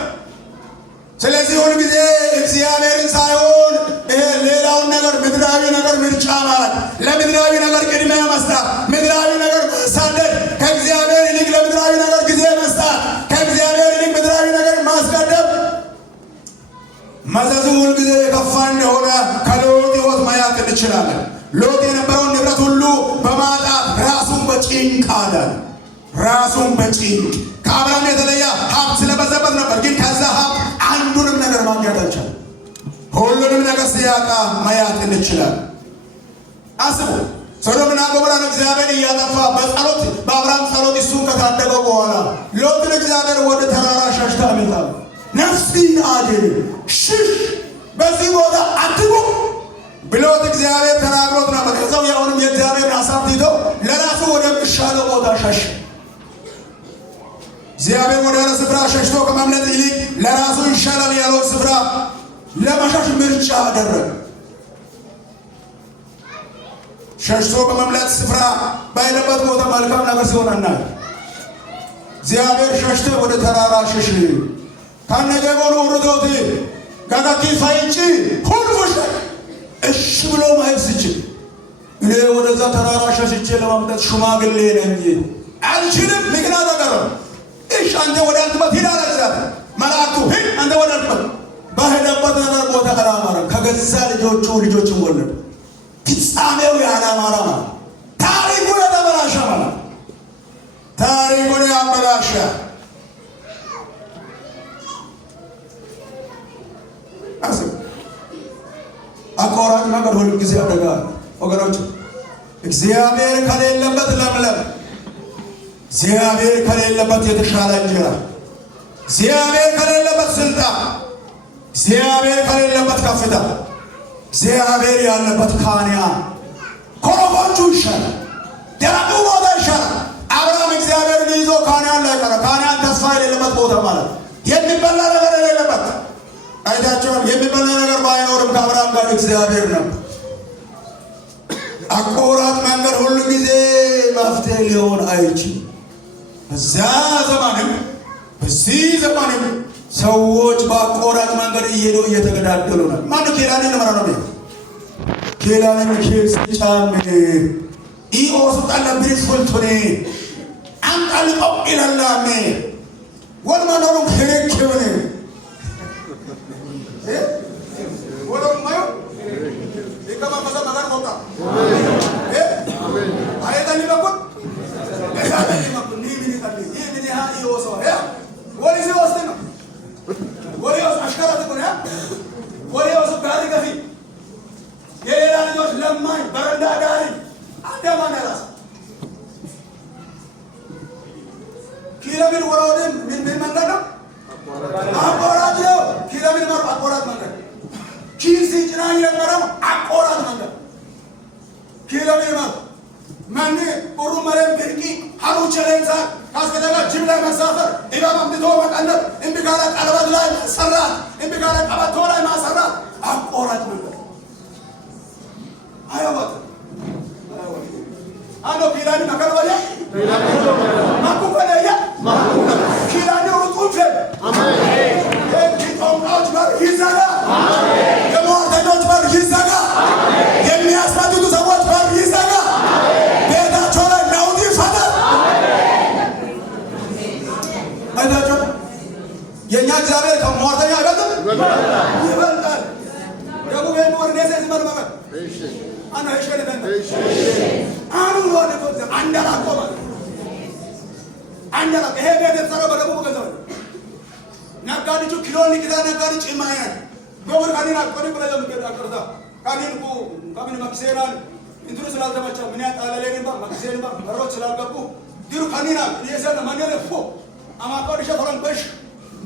ስለዚህ ሁል ጊዜ እግዚአብሔርን ሳይሆን ይሄ ሌላውን ነገር ምድራዊ ነገር ምርጫ ማለት ለምድራዊ ነገር ቅድሚያ መስጠት፣ ምድራዊ ነገር ማሳደድ፣ ከእግዚአብሔር ይልቅ ለምድራዊ ነገር ጊዜ መስጠት፣ ከእግዚአብሔር ይልቅ ምድራዊ ነገር ማስቀደም መዘዙ ሁል ጊዜ የከፋ እንደሆነ ከሎጥ ሕይወት ማየት እንችላለን። ሎጥ የነበረውን ንብረት ሁሉ በማጣት ራሱን በጭንቅ አዳነ። ራሱን በጭንቅ ከአብርሃም የተለየ ሀብት ስለበዛበት ነበር። ግን ከዛ ሀብት አንዱንም ነገር ማግኘት አልቻለም። ሁሉንም ነገር ሲያጣ ማየት እንችላለን። አስቡ። ሶዶምና ገሞራን እግዚአብሔር እያጠፋ በጸሎት በአብርሃም ጸሎት እሱን ከታደገው በኋላ ሎጥን እግዚአብሔር ወደ ተራራ ሸሽታ አመጣው። ነፍስህን አድን፣ ሽሽ፣ በዚህ ቦታ አትቁም ብሎት እግዚአብሔር ተናግሮት ነበር። እዛው ያውንም የእግዚአብሔርን ሐሳብ ትቶ ለራሱ ወደሚሻለው ቦታ ሸሽ። እግዚአብሔር ወደ ያለ ስፍራ ሸሽቶ ከማምለጥ ይልቅ ለራሱ ይሻላል ያለው ስፍራ ለመሸሽ ምርጫ አደረገ። ሸሽቶ በመምለጥ ስፍራ ባይለበት ቦታ መልካም ነገር ሲሆን እናይ። እግዚአብሔር ሸሽተ ወደ ተራራ ሸሽ ካነገቦኑ ሩዶት ጋጋኪ ፋይንቺ ሁሉሽ እሺ ብሎ ማየት ሲችል እኔ ወደዛ ተራራ ሸሽቼ ለማምለጥ ሽማግሌ ነኝ አልችልም። ምክንያት አቀረበ። እሺ አንተ ወደ አልክበት ሂድ አለ እግዚአብሔር። መልአኩ ሂድ አንተ ወደ አልክበት። በሄደበት ነገር ቦታ አላማረ። ከገዛ ልጆቹ ልጆችን ወለደ። ፍጻሜው ያላማረ ታሪኩ የተበላ ዋሻ አስብ። አቋራጭ መንገድ ሁሉ ጊዜ አደጋ ወገኖች። እግዚአብሔር ከሌለበት ለምለም፣ እግዚአብሔር ከሌለበት የተሻለ እንጀራ፣ እግዚአብሔር ከሌለበት ስልጣን፣ እግዚአብሔር ከሌለበት ከፍታ፣ እግዚአብሔር ያለበት ካንዓን ኮረኮንቹ ይሻላል፣ ደረቁ ቦታ ይሻላል። አብርሃም እግዚአብሔርን ይዞ ካንዓን ላይ ቀረ። ካንዓን ተስፋ የሌለበት ቦታ ማለት የሚበላ ነገር የሌለበት አይታችኋል። የሚበላ ነገር ባይኖርም ከአብርሃም ጋር እግዚአብሔር ነበር። አቋራጭ መንገድ ሁሉ ጊዜ መፍትሄ ሊሆን አይችልም። በዚያ ዘመንም በዚህ ዘመንም ሰዎች በአቋራጭ መንገድ እየሄዱ እየተገዳደሉ ነው። ማን ኬላኔ ነመራ ነው ኬላኔ ኬስ ጫም ኢኦስ ጣላ ብሪስ ፎልቶኔ አንቃል ቆይላላሜ ወልማኖሩ ከነከበኔ ወለማዩ ይከማ መሳ ማጋር ቆጣ አይታኒ በኩል አይታኒ በኩል ኒሚኒ ታሊ ኒሚኒ ሀ ኢኦስ ያ ወሊዚ ወስተ ወሪዮስ አሽከራት እኮ ነው። ወሪዮስ ጋሪ ገፊ የሌላ ልጆች ለማኝ በረንዳ ዳሪ አዳማና ራስ ኪሎሜትር ወራውደን ምን መንገድ ነው? አቋራጭ ነው። ኪሎሜትር ማለት አቋራጭ መንገድ ኪሲ ጭናኝ የነበረው አቋራጭ መንገድ ኪሎሜትር ማለት ማን ቁሩ መረም ግርቂ ሀሩ ቸለንሳ ካስከተጋ ጅምላ መሳፈር ኢባም አምጥቶ መቀለብ እንቢጋላ ቀለበት ላይ ሰራት እንቢጋላ ቀበቶ ላይ ማሰራት አቋራጭ መንገድ አይወጥ አንዶ ኪላኒ ማከረባያ ማኩፈለያ ኪላኒ ሩጡፍ አሜን የኪቶንቃዎች በር ይዘጋ አሜን የሟርተኞች በር ይዘጋ አሜን የሚያሳድዱ ሰዎች በር ይዘጋ አሜን ቤታቸው ላይ ናውዲ ፈጠር አሜን አይታችሁ የኛ እግዚአብሔር ከሟርተኛ አይበልጥም ይበልጣል ደቡብ ወርኔሴ ዝመርመረ እሺ አና ሄሸለ ደንተ እሺ አኑ ወደ ኮዘ አንደራ ቆማ አንደራ ይሄ ቤት የተሰራው በደቡብ ገዛው ነጋዴቹ ኪሎኒ ኪዳ ነጋዴ ጭማያ ጎበር ካኒና ቆሪ ብለ ለምከዳ አቀርታ ካኒንኩ ካሚን ማክሴራን እንትሩ ስላልተመቻ ምን ያጣለለኝባ ማክሴራን በሮች ስላልገቡ ድሩ ካኒና የሰነ ማንነ ፎ አማቆዲ ሸፈረን በሽ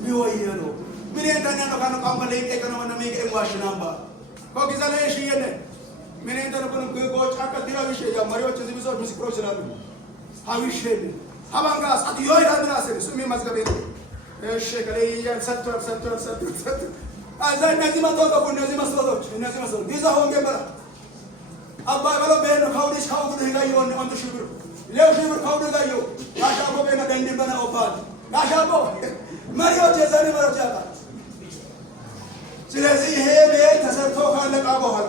ቢወየሎ ምን እንደኛ ነው ካኑ ካምበለ ይቀከነ ወነ ሜቀ ዋሽናምባ ኮጊዛለ ሽየነ ምን እንደነበረ ጎጫ ከዲራ ቢሽ ያ ማሪዎች እዚህ ብዙ ምስክሮች ስላሉ ሀዊሽ ሀባንጋስ አጥዮ ይዳድራስ ስሚ ማዝገበ እሺ ከለያ ሰጥቶ አዛ እነዚህ መጥተው እነዚህ መስሎቶች ጊዛ ሆንጌ በላ አባ በለው በሄነ ካውዲስ ካውዱ ይጋዩ ወንድ ሽብር ሌው ሽብር ካውዱ ይጋዩ ያሻቦ በነ ደንዲ በነ ኦፓል ያሻቦ ማሪዎች የዛኔ ማሪዎች ያጣ ስለዚህ ይሄ ቤት ተሰርቶ ካለቀ በኋላ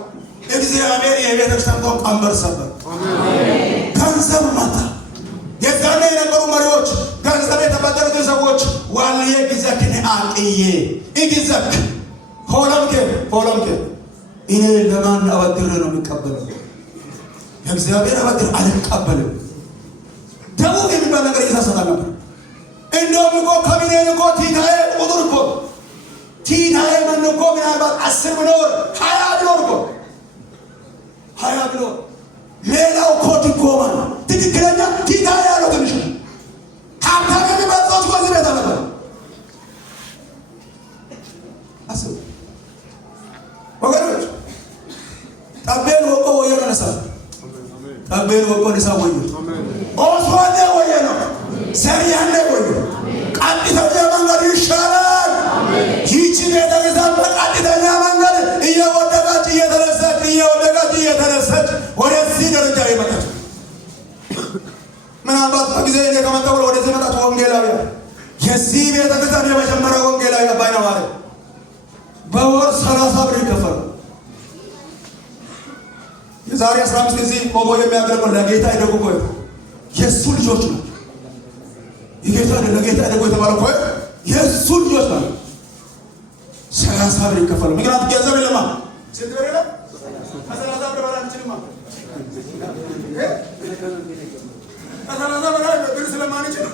እግዚአብሔር የቤተ ክርስቲያን ቀንበር ሰበር አሜን ገንዘብ ማታ የዛኔ የነበሩ መሪዎች ገንዘብ የተበደሩት ሰዎች ዋልየ ግዘክን አቅዬ ይግዘክ ሆለምከ እኔ ለማን አበድር ነው የሚቀበለው? የእግዚአብሔር አበድር አልቀበልም። ደቡብ የሚባል ነገር ይሳሰታ ነበር። እንደውም እኮ ከቢኔን እኮ ቲታዬ ቁጥር እኮ ቲታዬ ምን እኮ ምናልባት 10 ቢኖር 20 ቢኖር እኮ 20 ቢኖር ሌላው እኮ ድጎማ ትክክለኛ ቲታዬ ያለው ትንሽ ሀብታም የሚመጣው እኮ እዚህ ቤት ነበር። አስቡ ወገኖች ጠቤን ወቆ ወየ ነው ነሳ ጠቤን ወቆ ነሳ ወየ ኦስዋኔ ወየ ነው ሰሪያኔ ወየ ቀጥተኛ መንገድ ይሻላል። ይቺ ቤተ ክርስቲያን በቀጥተኛ መንገድ እየወደቀች እየተነሳች ወደዚህ ደረጃ የመጣች ምናልባት በጊዜ እኔ ከመጣሁ ወደዚህ መጣች ወንጌላዊ የዚህ ቤተ ክርስቲያን የመጀመሪያ ወንጌላዊ አባይ ነው ማለት በወር 30 ብር ይከፈላል። የዛሬ 15 ጊዜ ቆሞ የሚያገለግለው ለጌታ ይደጉ ቆይ የሱ ልጆች ነው። የጌታ ለጌታ ይደጉ የተባለው ቆይ የሱ ልጆች ነው። 30 ብር ይከፈላል። ምክንያቱም ገንዘብ የለማ ስንት ብር ነው? 30 ብር በላይ አንችልማ ከሰላሳ በላይ ብር ስለማንችል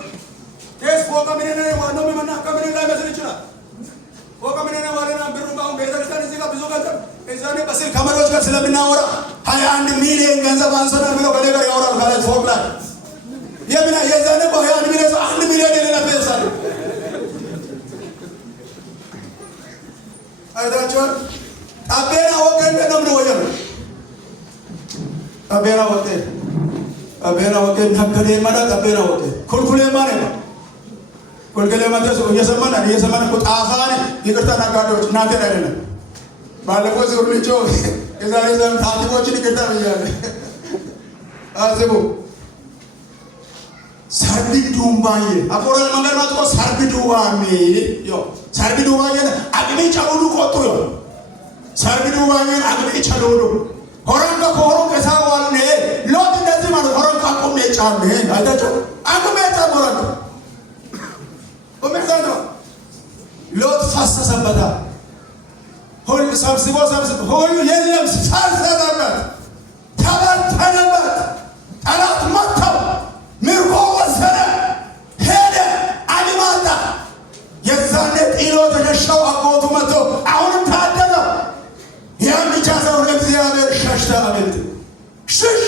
ፎቅ ምን ነው ዋናው ምንና ከምን ላይ መስል ይችላል ፎቅ ምን ነው ዋለና ብሩ ባው ቤተክርስቲያን እዚህ ጋር ብዙ ገንዘብ እዛኔ በስልክ ከመሪዎች ጋር ስለምናወራ 21 ሚሊዮን ገንዘብ አንሰናል ብለው ከኔ ጋር ያወራሉ ካለ ፎቅ ላይ የምን የዛኔ ቆ 21 ሚሊዮን 1 ሚሊዮን የሌላ ፔሳል አይታችኋል። አቤና ወገን ነው ነው ወየው አቤና ወገን ሀገሬ ማለት አቤና ወገን ኩልኩሌ ማለት ነው። ኩልኩሌ ማለት ነው እየሰማን እኮ ጣፋን ይቅርታ ናጋዶች እናንተ አይደለም ባለፈው ዙር ልጆ የዛሬ ዘመን ታሪኮችን ይቅርታ ብያለሁ። አዘቡ ሰርቢዱምባዬ አቆራል መንገድ ማጥቆ ሰርቢዱዋሚ ዮ ሰርቢዱዋዬ አግኒ ጫውሉ ቆጡ ዮ ሰርቢዱዋዬ አግኒ ጫውሉ ሆራንጋ ኮሮ ከሳዋልኔ ሎት እንደዚህ ማለት ሆራንጋ ቆሜ ጫሜ አይታችሁ አቆሜ ጫሞራንጋ ኦሜዛዶ ሎት ፈሰሰበታ ሁሉ ሰብስቦ ሁሉ የለም ፈሰሰበት ተበተነበት ጠላት መታው ምርኮ ወሰደ ሄደ አሊማታ የዛኔ ጢሎ ተሸሻው አጎቱ መጥቶ አሁንም ታደለ ያን ብቻ ሰው ለእግዚአብሔር ሸሽታ አቤት ሽሽ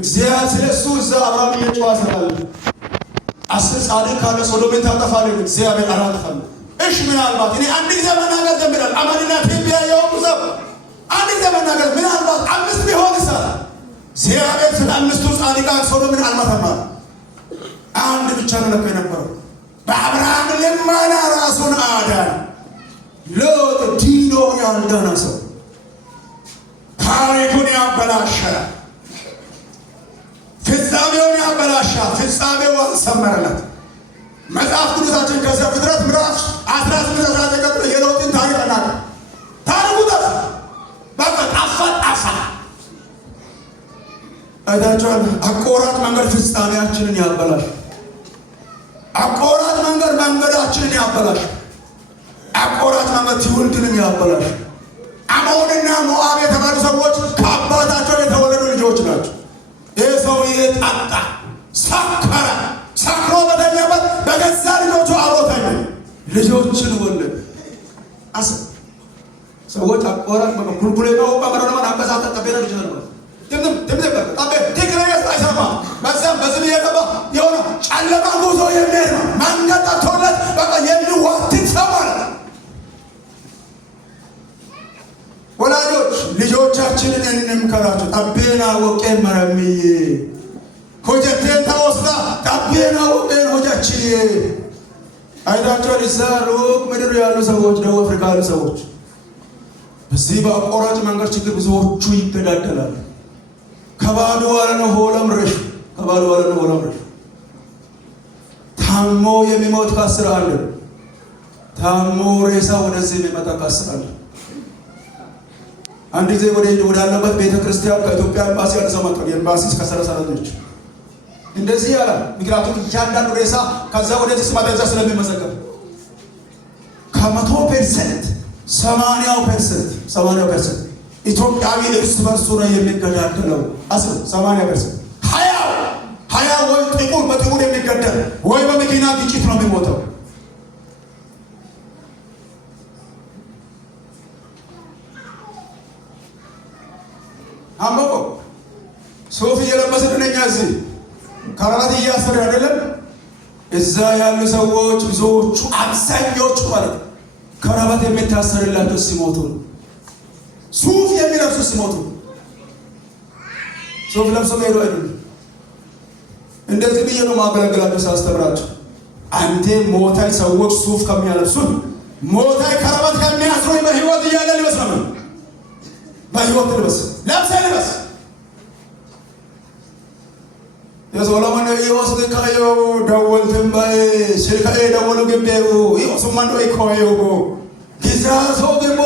እግዚአብሔር ስለሱ እዛ አብራም እየጨዋ ስላለ አስር ጻድቅ ካለ ሶዶምን ታጠፋለህ እግዚአብሔር አላጠፋም። እሺ ምናልባት እኔ አንድ ጊዜ መናገር ጀምራል አማንና ቴቢያ የሆኑሰው አንድ ጊዜ መናገር ምናልባት 5 ቢሆን ይሰራ እግዚአብሔር ስለ 5ቱ ጻድቃን ሶዶምን አልመታም። አንድ ብቻ ነው ለከ የነበረው በአብርሃም ልመና ራሱን አዳነ። ሎጥ ዲኖ ያልዳነ ሰው ታሪኩን ያበላሸ ፍጻሜውን ያበላሻ ፍጻሜው አልሰመረለት። መጽሐፍ ቅዱሳችን ከዘፍጥረት ምዕራፍ 18 ቀጥሎ የሎጥን ታሪክ አናገ ታሪኩ በቃ ጠፋ አይታችኋል። አቆራጥ መንገድ ፍጻሜያችንን ያበላሽ። አቆራጥ መንገድ መንገዳችንን ያበላሽ። አቆራጥ መንገድ ትውልድን ያበላሽ። አሞንና ሞዓብ የተባሉ ሰዎች ከአባታቸው የተወለዱ ልጆች ናቸው። ይህ ሰውዬ ጠጣ፣ ሰከረ። ሰክሮ በተኛበት በገዛ ልጆቹ አብሮተኛ ልጆችን ወለደ። ሰዎች አቆራጥ መንገድ ኩልኩሌ ነው በመረመን አንበሳተ ተበረ ልጅ ነው ደምደም ታበ ትክክለኛ አይሰማ በዚህ የገባ የሆነ ጨለማ ጉዞ የሚሄድ ነው። መንገድ ጠፍቶለት በቃ የሚዋትት ሰው ማለት ነው። ወላጆች ልጆቻችንን እንምከራቸው። ጠቤና ወቄን መረምዬ ሆጀቴን ታወስዳ ጠቤና ወቄን ሆጃችን አይታቸውን እዛ ሩቅ ምድር ያሉ ሰዎች ደቡብ አፍሪካ ያሉ ሰዎች በዚህ በአቋራጭ መንገድ ችግር ብዙዎቹ ይገዳደላሉ። ከባዶ ወረነ ሆለም ረሽ ታሞ የሚሞት ካስር አለ። ታሞ ሬሳ ወደዚህ የሚመጣ ካስር አለ። አንድ ጊዜ ወዳለበት ቤተክርስቲያን ከኢትዮጵያ ኤምባሲ አልሰማቸው ኤምባሲ ከሰረሰረች እንደዚህ ያለ ምክንያቱም እያንዳንዱ ሬሳ ከዛ ወደዚህ ስማታ እዛ ስለሚመሰከር ከ100% 80% ኢትዮጵያዊ እርስ በርሱ ነው የሚገዳደለው። 80% 20 ወይ ጥቁር በጥቁር የሚገደል ወይ በመኪና ግጭት ነው የሚሞተው። አምቦ ሶፊ የለበሰን ነኛ እዚህ ካራባት እያሰረ አይደለም። እዛ ያሉ ሰዎች ብዙዎቹ አብዛኞቹ ማለት ካራባት የሚታሰርላቸው ሲሞቱ ሱፍ የሚለብሱ ሲሞቱ ሱፍ ለብሰው ሄዱ አይደለም። እንደዚህ ብዬ ነው ማገለግላቸው ሳስተምራቸው። አንተ ሞታይ ሰዎች ሱፍ ከሚያለብሱ ሞታይ ካራባት ከሚያስሩ በህይወት እያለ ልበስ ነው በህይወት ልበስ ለብስ የሶሎሞን የወስደ ካዮ ደወልተን በስልካዬ ደወሉ ግቤው ይወስማን ወይ ኮዮ ግዛሶ ግቦ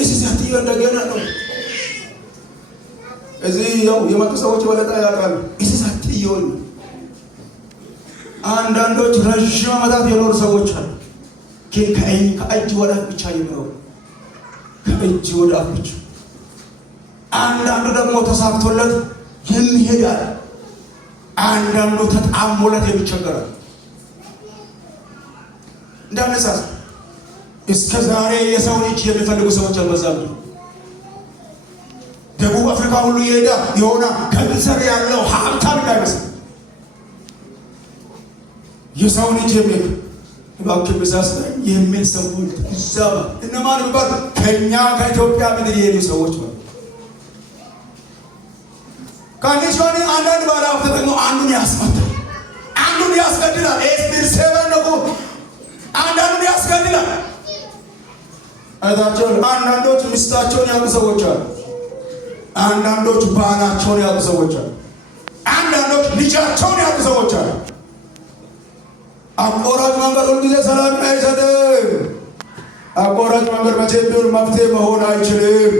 እዚህ እንደገና ነው። እዚህ ያው የመጡ ሰዎች ወለጣ ያውቃሉ። እዚህ ሳትየው አንዳንዶች ረጅም ዓመታት የኖሩ ሰዎች አሉ። ከእጅ ወደ አፍ ብቻ የሚኖሩ ከእጅ ወደ አፍ ብቻ። አንዳንዱ ደግሞ ተሳክቶለት የሚሄዳል። አንዳንዱ ተጣሞለት የሚቸገራል። እንዳነሳስ እስከ ዛሬ የሰው ልጅ የሚፈልጉ ሰዎች አልበዛም። ደቡብ አፍሪካ ሁሉ ይሄዳ የሆነ ገንዘብ ያለው ሀብታም እንዳይመስል የሰው ልጅ የሚል እባክህ ብዛስ የሚል ሰዎች ይዛባ እነማን ይባል ከኛ ከኢትዮጵያ ምድር የሄዱ ሰዎች ማለት ካንዲሽን አንዳንድ ባለ ሀብት ደግሞ አንዱን ያስመታል፣ አንዱን ያስገድላል። ኤስፒር ሴቨን ነው አንዳንዱን ያስገድላል። አይታቸው አንዳንዶች ሚስታቸውን ያጡ ሰዎች አሉ። አንዳንዶች ባላቸውን ያጡ ሰዎች አሉ። አንዳንዶች ልጃቸውን ያጡ ሰዎች አሉ። አቆራጭ መንገድ ሁልጊዜ ሰላም አይሰጥም። አቆራጭ መንገድ መቼም ቢሆን መፍትሄ መሆን አይችልም።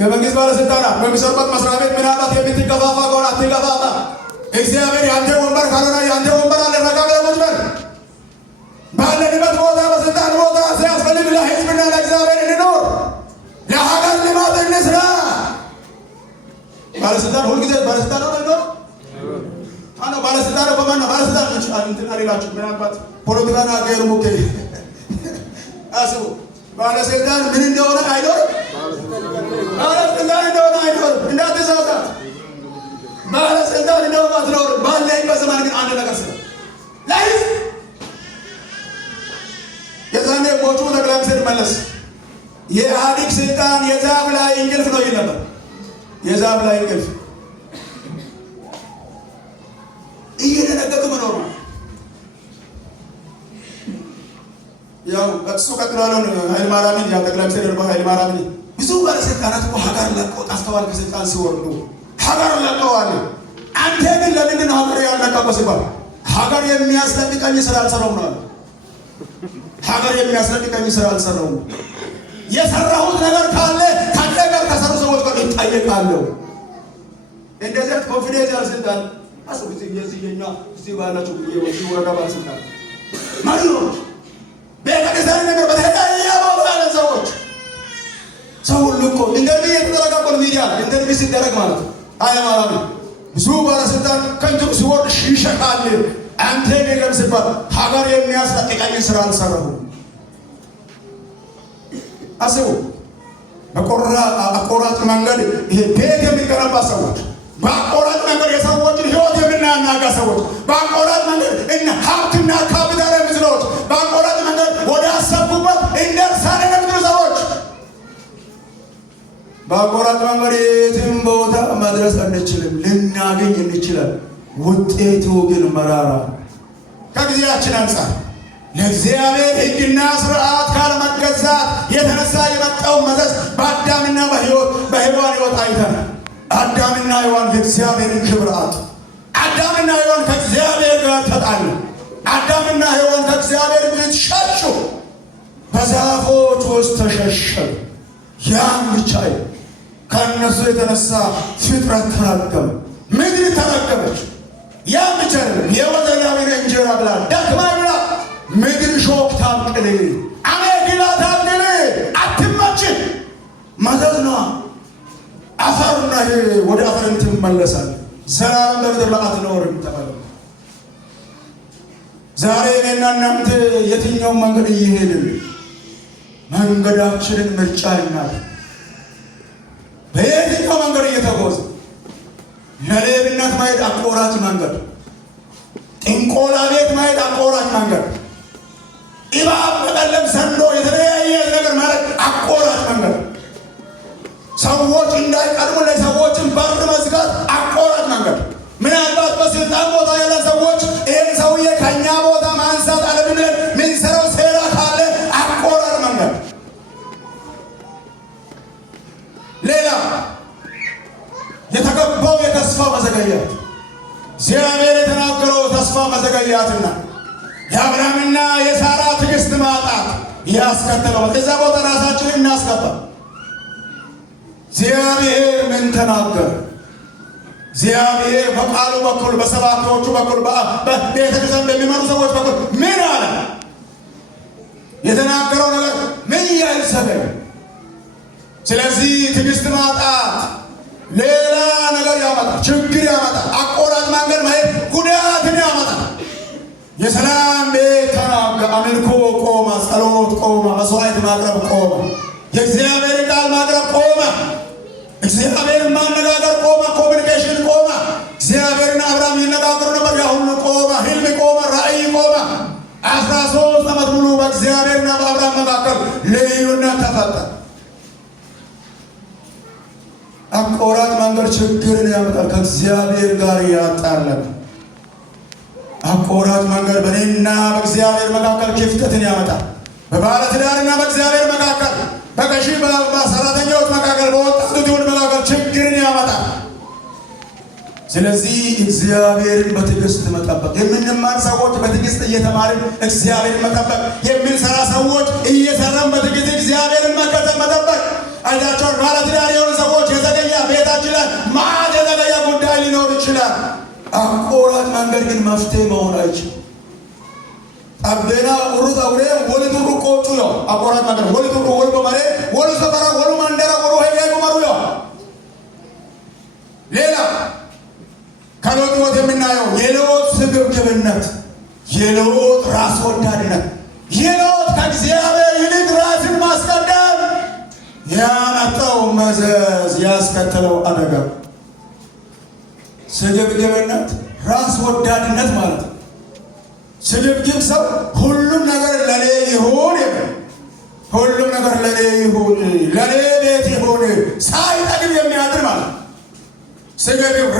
የመንግስት ባለስልጣናት በሚሰሩበት መስሪያ ቤት ምናልባት የምትገፋፋ ከሆነ አትገፋፋ። እግዚአብሔር ያንተ ወንበር ካልሆነ ያንተ ወንበር አለ። ረጋ ብለህ ቁጭ በል። ባለንበት ቦታ በስልጣን ቦታ ሲያስፈልግ ለሕዝብና ለእግዚአብሔር እንኖር፣ ለሀገር ልማት እንስራ። ባለስልጣን ሁልጊዜ ባለስልጣን ነው አይደል? አና ባለስልጣን በማን ባለስልጣን ይችላል እንትን አላችሁ። ምናልባት ፖለቲካና አገር ሙከ አስቡ። ባለስልጣን ምን እንደሆነ አይኖር፣ ባለስልጣን እንደሆነ አይኖር። እንዳትሳሳት። ባለስልጣን እንደሆነ አትኖር። ባለኝ በዘመን ግን አንድ ነገር ስለ ላይ የዛኔ ሞቱ ጠቅላይ ሚኒስትር መለስ የኢህአዴግ ስልጣን የዛፍ ላይ እንቅልፍ ነው ይል ነበር። የዛፍ ላይ እንቅልፍ እየደነገጡ መኖር ነው። ያው እሱ ቀጥሏል። ኃይለማርያምን ያ ጠቅላይ ሚኒስትር ደግሞ ኃይለማርያምን ብዙ ባለስልጣናት እኮ ሀገር ለቀው ጠፍተዋል። ከስልጣን ሲወርዱ ሀገር ለቀዋል። አንተ ግን ለምንድን ነው ሀገር ያልለቀቀው ሲባል ሀገር የሚያስለቅቀኝ ስራ አልሰራሁም ነው። ሀገር የሚያስለቅቀኝ ስራ አልሰራሁም። የሰራሁት ነገር ካለ ካለ ጋር ከሰሩ ሰዎች ጋር ይጠየቃለሁ። እንደዚህ ኮንፊደንስ ያልስልጣን አስቡት። የዚህኛ እዚህ ባላችሁ የወዚህ ወረዳ ባለስልጣን ማሪዎች በከተሰሪ ነገር በተለያየ ቦታ ያለ ሰዎች ሰው ሁሉ እኮ እንደዚህ የተደረገ ሚዲያ እንደዚህ ሲደረግ ማለት ነው። አለማላም ብዙ ባለስልጣን ከንቱ ሲወርድ ይሸቃል። አንተ የለም ሲባል ሀገር የሚያስለቅቀኝ ስራ አልሰራሁም። አስቡ። በአቆራጭ መንገድ ይሄ ቤት የሚገነባ ሰዎች፣ በአቆራጭ መንገድ የሰዎችን ህይወት የምናናጋ ሰዎች፣ በአቆራጭ መንገድ እና ሀብትና ካፒታል የሚዝሎች በአቆራጭ መንገድ ወደ አሰቡበት እንደርሳለን የሚሉ ሰዎች በአቆራጭ መንገድ የትም ቦታ መድረስ አንችልም። ልናገኝ እንችላለን። ውጤቱ ግን መራራ። ከጊዜያችን አንጻር ለእግዚአብሔር ሕግና ስርዓት ካለመገዛት የተነሳ የመጣው መዘዝ በአዳምና በሔዋን ሕይወት አይተናል። አዳምና ሔዋን የእግዚአብሔርን ክብር አጡ። አዳምና ሔዋን ከእግዚአብሔር ጋር ተጣሉ። አዳምና ሔዋን ከእግዚአብሔር ቤት ሸሹ። በዛፎች ውስጥ ተሸሸሉ። ያም ብቻ ከእነሱ የተነሳ ፍጥረት ተረገመ፣ ምድር ተረገመች። ያም ብቻ የወዘላዊን እንጀራ ብላ ደክማ ብላ ምድር ሾክ ታብቅል፣ አሜግላ ታብቅል፣ አትመችን። መዘዝ ነዋ። አፈርና ወደ አፈር ትመለሳል። ዘላለም በምድር ላይ አትኖርም ተባለ። ዛሬ እኔና እናንተ የትኛው መንገድ እየሄድን መንገዳችንን ምርጫ ይናል። በየትኛው መንገድ እየተጓዘ ለሌብነት ማየት አቆራጭ መንገድ፣ ጥንቆላ ቤት ማየት አቆራጭ መንገድ፣ እባብ መቀለብ፣ ዘንዶ፣ የተለያየ ነገር ማለት አቆራጭ መንገድ፣ ሰዎች እንዳይቀድሙ ለሰዎችን በር መዝጋት አቆራጭ መንገድ። ምናልባት በስልጣን ቦታ ያለ ሰዎች ይህን ሰውዬ ከኛ ቦታ ማንሳት አለብን ብለን ምንሰራው ሴራ ካለ አቆራጭ መንገድ። ሌላ የተገባው የተስፋ መዘገያት፣ እግዚአብሔር የተናገረው ተስፋ መዘገያትና የአብርሃምና የሳራ ትዕግስት ማጣት ያስከተለው እዛ ቦታ ራሳችንን እናስገባ። እግዚአብሔር ምን ተናገረ? እግዚአብሔር በቃሉ በኩል በሰባኪዎቹ በኩል በቤተክርስቲያን በሚመሩ ሰዎች በኩል ምን አለ? የተናገረው ነገር ምን ያህል ሰገኝ? ስለዚህ ትዕግስት ማጣት ሌላ ነገር ያመጣል፣ ችግር ያመጣል። አቆራጭ መንገድ መሄድ ጉዳትን ያመጣል። የሰላም ቤት ተናገ አምልኮ ቆመ፣ ጸሎት ቆመ፣ መስዋዕት ማቅረብ ቆመ፣ የእግዚአብሔርን ቃል ማቅረብ ቆመ፣ እግዚአብሔርን ማነጋገር ቆመ፣ ኮሚኒኬሽን ቆመ። እግዚአብሔርን አብርሃም ይነጋገሩ ነበር፣ ያ ሁሉ ቆመ። ህልም ቆመ፣ ራእይ ቆመ። 13 ዓመት ሙሉ በእግዚአብሔርና በአብርሃም መካከል ልዩነት ተፈጠረ። አቆራጭ መንገድ ችግርን ያመጣል፣ ከእግዚአብሔር ጋር ያጣላል። አቆራጭ መንገድ በእኔና በእግዚአብሔር መካከል ክፍተትን ያመጣል። በባለትዳርና በእግዚአብሔር መካከል፣ በገዢ በሰራተኞች መካከል፣ በወጣቱ ትውልድ መካከል ችግርን ያመጣል። ስለዚህ እግዚአብሔርን በትዕግስት መጠበቅ የምንማር ሰዎች በትዕግስት እየተማርን እግዚአብሔርን መጠበቅ፣ የምንሰራ ሰዎች እየሰራን በትዕግስት እግዚአብሔርን መከተል መጠበቅ። አይታችኋል። ባለትዳር የሆኑ ሰዎች የዘገየ ቤታችን ላይ ማዕድ የዘገየ ጉዳይ ሊኖር ይችላል። አቆራጭ መንገድ ግን መፍትሄ መሆን አይችልም። ጠቤና ኡሩ ጠውሬ ወል ቱሩ ቆጩ ነው አቆራጭ መንገድ ወል ቱሩ ወል በመሬ ወል ሰፈራ ወል መንደራ ወል ሄይ ጉመሩ ነው። ሌላ ከሎጥ ሕይወት የምናየው የሎጥ ስግብግብነት፣ የሎጥ ራስ ወዳድነት፣ የሎጥ ከእግዚአብሔር ይልቅ ራስን ማስቀደም ያመጣው መዘዝ ያስከተለው አደጋ ስግብግብነት፣ ራስ ወዳድነት ማለት ነው። ስግብግብ ሰው ሁሉም ነገር ለኔ ይሁን፣ ሁሉም ነገር ለኔ ይሁን፣ ለኔ ቤት ይሁን ሳይጠግብ የሚያድር ማለት ነው። ስግብግብ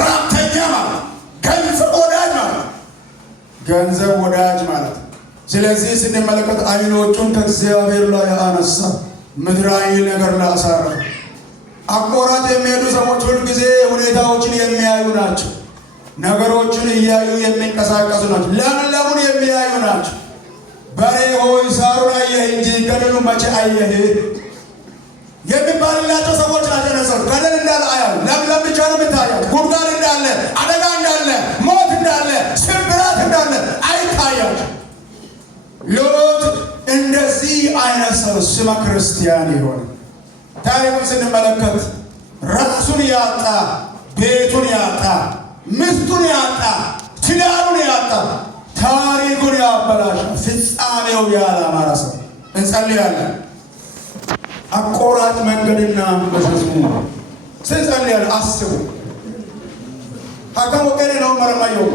ራብተኛ ማለት ገንዘብ ወዳጅ ማለት ገንዘብ ወዳጅ ማለት። ስለዚህ ስንመለከት አይኖቹን ከእግዚአብሔር ላይ አነሳ፣ ምድራዊ ነገር ላይ አሳረፈ። አቆራጭ የሚሄዱ ሰዎች ሁልጊዜ ሁኔታዎችን የሚያዩ ናቸው። ነገሮችን እያዩ የሚንቀሳቀሱ ናቸው። ለምለሙን የሚያዩ ናቸው። በሬ ሆይ ሳሩን አየህ እንጂ ገደሉን መቼ አየህ የሚባልላቸው ሰዎች ናቸው። ነሰው ገደል እንዳለ አያዩ፣ ለምለም ብቻ ነው የምታያት። ጉድጓድ እንዳለ፣ አደጋ እንዳለ፣ ሞት እንዳለ፣ ስብራት እንዳለ አይታያቸው። ሎጥ እንደዚህ አይነት ሰው ስመ ክርስቲያን የሆነ ታሪኩን ስንመለከት ራሱን ያጣ፣ ቤቱን ያጣ፣ ሚስቱን ያጣ፣ ትዳሩን ያጣ፣ ታሪኩን ያበላሸ፣ ፍጻሜው ያላማረ ሰው እንጸልያለን። አቆራጭ መንገድና መዘዙ ስንጸልያለን። አስቡ። ሀከም ወገኔ ነው መረማየው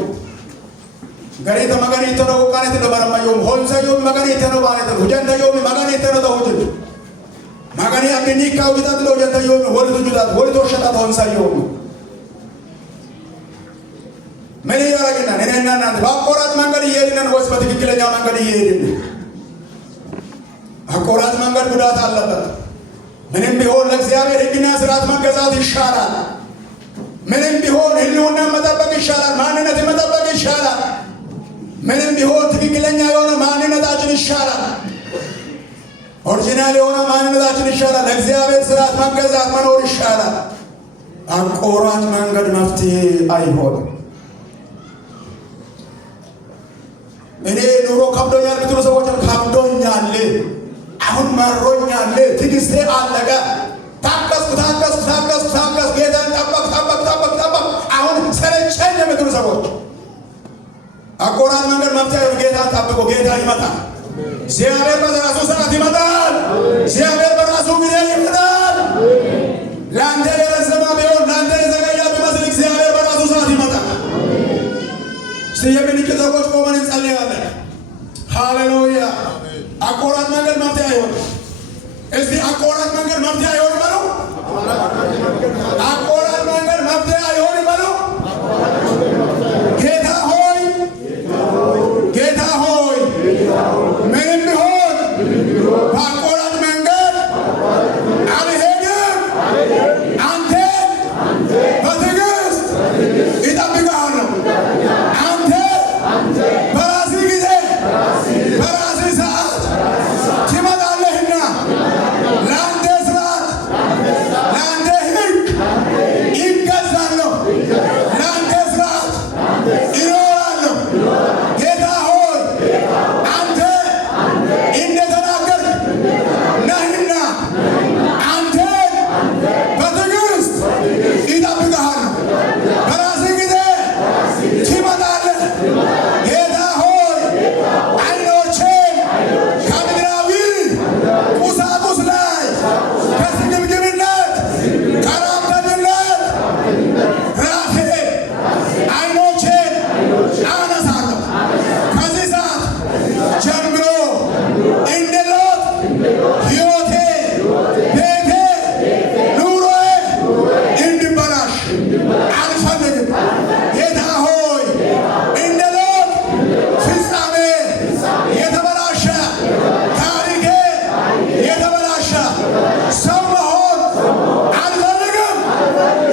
ገሬተ መገኔ ተነው ቃኔት ነው መረማየው ሆንሰየው መገኔ ተነው ማለት ነው ጀንተየው መገኔ ተነው ተውጅ ማገኔ አገኒ ካውጣት ነው ጀንተየው ወልዱ ጁዳት ወልዶ ሸጣት ሆንሰየው ምን ያረጋግና እኔና እናንተ በአቆራጭ መንገድ እየሄድን ወይስ በትክክለኛ መንገድ እየሄድን? አቆራጭ መንገድ ጉዳት አለበት። ምንም ቢሆን ለእግዚአብሔር ሕግና ስርዓት መገዛት ይሻላል። ምንም ቢሆን ህልውና መጠበቅ ይሻላል። ማንነት መጠበቅ ይሻላል። ምንም ቢሆን ትክክለኛ የሆነ ማንነታችን ይሻላል። ኦሪጂናል የሆነ ማንነታችን ይሻላል። ለእግዚአብሔር ስርዓት መገዛት መኖር ይሻላል። አቆራጭ መንገድ መፍትሄ አይሆንም። እኔ ኑሮ ከብዶኛል ብትሉ ሰዎች ከብዶኛል፣ አሁን መሮኛል፣ ትዕግስቴ አለቀ፣ ታገስኩ፣ ጌታን ጠበቅ፣ አሁን ሰለቸኝ የምትሉ ሰዎች አቆራጭ መንገድ መፍትሄ ነው። ጌታን ጠብቁ። ጌታ ይመጣል። እግዚአብሔር በራሱ ሰዓት ይመጣል። እግዚአብሔር በራሱ ጊዜ ይመጣል። ለአንተ የረዘመ ቢሆን ለአንተ የዘገየ ቢመስል እግዚአብሔር በራሱ ሰዓት ይመጣል። የምንጭ ሰዎች ቆመን እንጸልያለን። ሃሌሉያ። አቆራጭ መንገድ መፍትሄ አይሆንም። እስቲ አቆራጭ መንገድ መፍትሄ አይሆንም በለው። አቆራጭ መንገድ መፍትሄ አይሆንም በለው። ጌታ ሆይ ምንም ቢሆን በአቆራጭ መንገድ አልሄድም። አንተ በትዕግስት እጠብቅሃለሁ። በራስህ ጊዜ በራስህ ሰዓት ትመጣለህና ለአንተ ስርዓት ለአንተ ሕግ ይገዛለሁ። አልፈልግም። ጌታ ሆይ እንደ ሎጥ ፍጻሜ የተበላሸ ታሪኬ የተበላሸ ሰው መሆን አልፈልግም።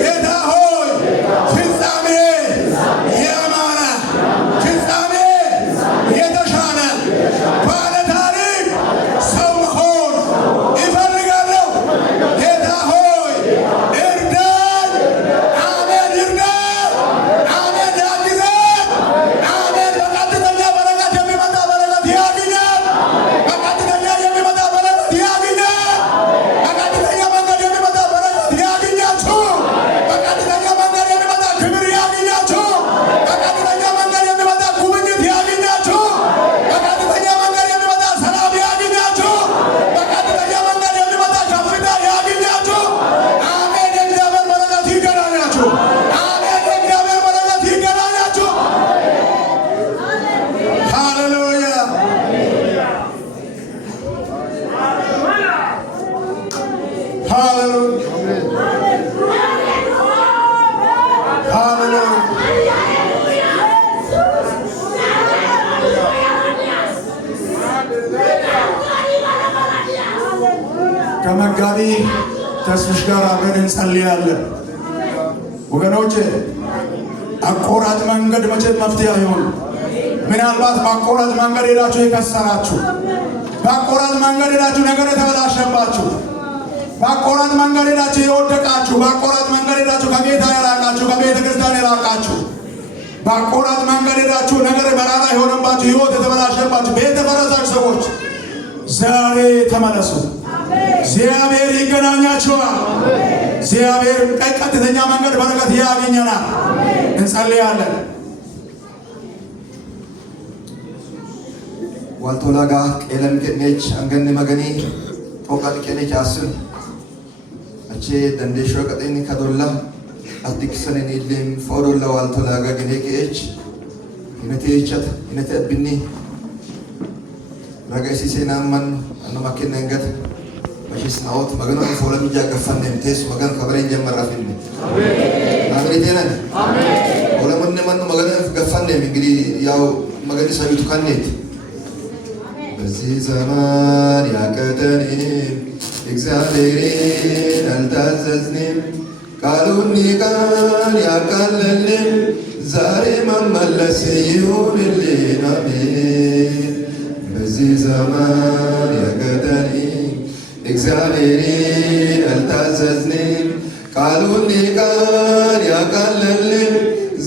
ጌታ ሆይ ፍጻሜ ያማረ ፍጻሜ የተሻለ ባለ ታሪክ ሰው መሆን ይፈልጋለሁ። ጌታ ሆይ እርዳኝ። አሜን ይርዳኝ። አሜን ያግዘን። አሜን በቀጥተኛ በረከት የሚመጣ በረከት ያግኛል። በቀጥተኛ የሚመጣ በረከት ያግኛል። በቀጥተኛ መንገድ የሚመጣ በረከት ያግኛችሁ። በቀጥተኛ መንገድ የሚመጣ ክብር ያግኛችሁ። በቀጥተኛ መንገድ የሚመጣ ጉብኝት ያግኛችሁ። በቀጥተኛ መንገድ የሚመጣ ሰላም ያግኛችሁ። በቀጥተኛ መንገድ የሚመጣ ከፍታ ያግኛችሁ። አሜን የእግዚአብሔር በረከት ይገናኛችሁ። አሜን የእግዚአብሔር በረከት ይገናኛችሁ። ሃሌሉያ ሃሌሉያ ሃሌሉያ ከመጋቢ ተስፍሽ ጋር አብረን እንጸልያለን። ወገኖቼ አቆራጭ መንገድ መቼም መፍትሄ አይሆንም። ምናልባት በአቆራጭ መንገድ ሄዳችሁ የከሰራችሁ፣ በአቆራጭ መንገድ ሄዳችሁ ነገር የተበላሸባችሁ፣ በአቆራጭ መንገድ ሄዳችሁ የወደቃችሁ፣ በአቆራጭ መንገድ ሄዳችሁ ከጌታ የራቃችሁ፣ ከቤተ ክርስቲያን የራቃችሁ፣ በአቆራጭ መንገድ ሄዳችሁ ነገር መራራ የሆነባችሁ፣ ሕይወት የተበላሸባችሁ፣ ቤት የፈረሳችሁ ሰዎች ዛሬ ተመለሱ። እግዚአብሔር ይገናኛችኋል። እግዚአብሔር ቀጥተኛ መንገድ በረከት ያገኘናል። እንጸልያለን። ዋልቶላጋ ቄለም ከነች አንገን መገኒ ፎቃት ከነች አስን አቼ ደንዴሾ ቀጤኒ ከዶላ አዲክሰነን ኢለም ፎዶላ ዋልቶላጋ ገኔ ከች ይነቴቻት ይነቴ አብኒ ረጋሲ ሴናማን አነማከነ እንገት በሽስ ናውት መገኑ ፎለም ጃገፈን እንቴስ መገን ከበረን ጀመራፊን አሜን አሜን አሜን ወለምን ማን መገኑ ገፈን እንግዲህ ያው መገዲ ሰቢቱ ካኔት በዚህ ዘመን ያቀተን እግዚአብሔርን አልታዘዝንም ቃሉን ቃል ያቃለልን ዛሬ መመለስ ይሁንልን አሜን በዚህ ዘመን ያቀተን እግዚአብሔርን አልታዘዝንም ቃሉን ቃል ያቃለልን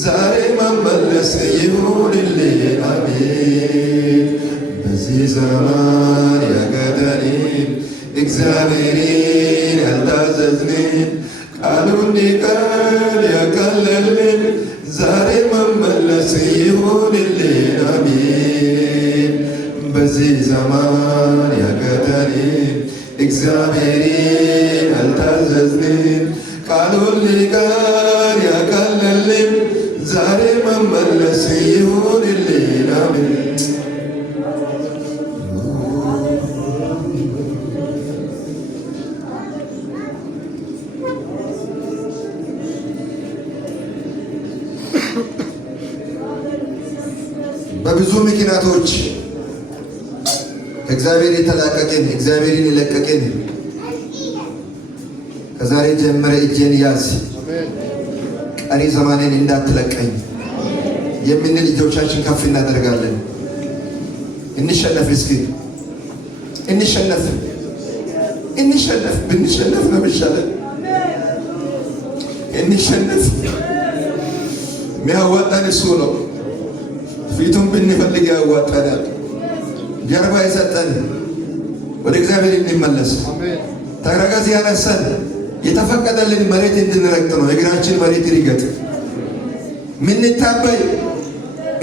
ዛሬ መመለስ ይሁንልን አሜን በዚህ ዘመን ያቀተን እግዚአብሔርን አልታዘዝንም ቃሉን ቃል ያቃለልን ዛሬ መመለስ ይሁንልን አሜን በዚህ ዘመን ያቀተን እግዚአብሔርን አልታዘዝንም ቃሉን ቃል ያቃለልን ዛሬ መመለስ ይሁንልን አሜን በብዙ ምክንያቶች ከእግዚአብሔር የተላቀቅን እግዚአብሔርን የለቀቅን ከዛሬ ጀምረ እጄን ያዝ ቀሪ ዘመኔን እንዳትለቀኝ የምንል ልጆቻችን ከፍ እናደርጋለን። እንሸነፍ፣ እስኪ እንሸነፍ ብንሸነፍ ነው የሚሻለን። እንሸነፍ፣ የሚያዋጣን እሱ ነው። ፊቱን ብንፈልግ ያዋጣናል። ጀርባ የሰጠን ወደ እግዚአብሔር እንመለስ። ተረከዝ ያነሰን የተፈቀደልን መሬት እንድንረግጥ ነው። እግራችን መሬት ይርገጥ። ምንታበይ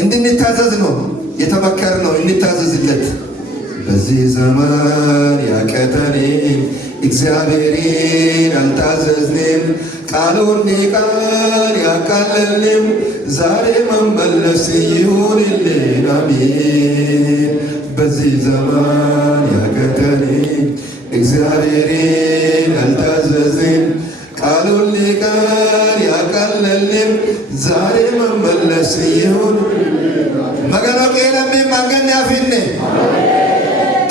እንድንታዘዝ ነው የተመከርነው። እንታዘዝለት። በዚህ ዘመን ያቀተን እግዚአብሔርን አልታዘዝንም ቃሉን ቃል ያቃለልን ዛሬ መመለስ ይሁንልን አሜን በዚህ ዘመን ያቀተን እግዚአብሔርን አልታዘዝንም ቃሉን ቃል ያቃለልን ዛሬ መመለስ ይሁን መገኖ ቄለሜ ማንገን ያፊኔ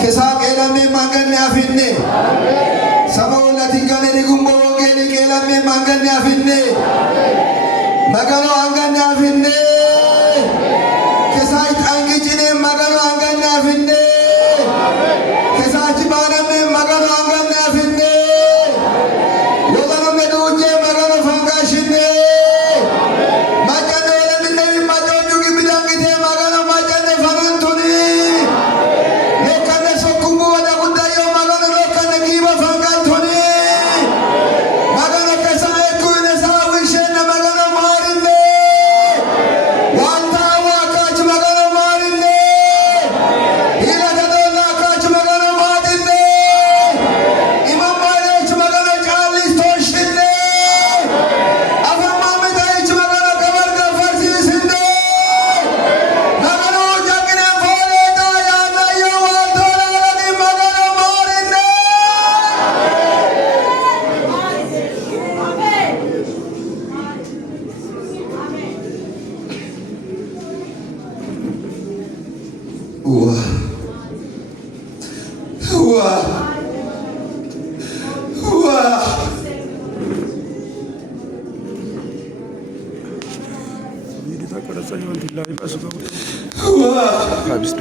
ከሳ ቄለሜ ማንገን ያፊኔ ሰሞላ ቲጋኔ ዲጉምቦ ወንጌል ቄለሜ ማንገን ያፊኔ መገኖ አንገን ያፊኔ ከሳ ጣንግጭኔ መገኖ አንገን ያፊኔ ከሳች ባነሜ መገኖ አንገን ያፊኔ ወገኖ ነዱጄ መገኖ ፈንጋሽኔ ማጨነ ወለምኔ ማጨጁ ግብዳንግቴ መገኖ ማጨነ ፈንንቱኒ ሎከነ ሶኩሙ ወደ ጉዳዮ መገኖ ሎከነ ጊበ ፈንጋንቱኒ መገኖ ከሳ ኤኩነ ሳዊሸነ መገኖ ማሪኔ ዋንታ ዋካች መገኖ ማሪኔ ይለተዶላ ካች መገኖ ማዲኔ ኢማማኔች መገኖ ጫሊስ ቶሽኔ አፈማምታይች መገኖ ከበርገ ፈርሲስኔ መገኖ ጀግኔ ፎሌታ ያናዮ ዋልቶላለኒ መገኖ ማሪኔ ዋ ዋ ዋ Hindi takut ada sayuran di lain pasukan. ዋ Habis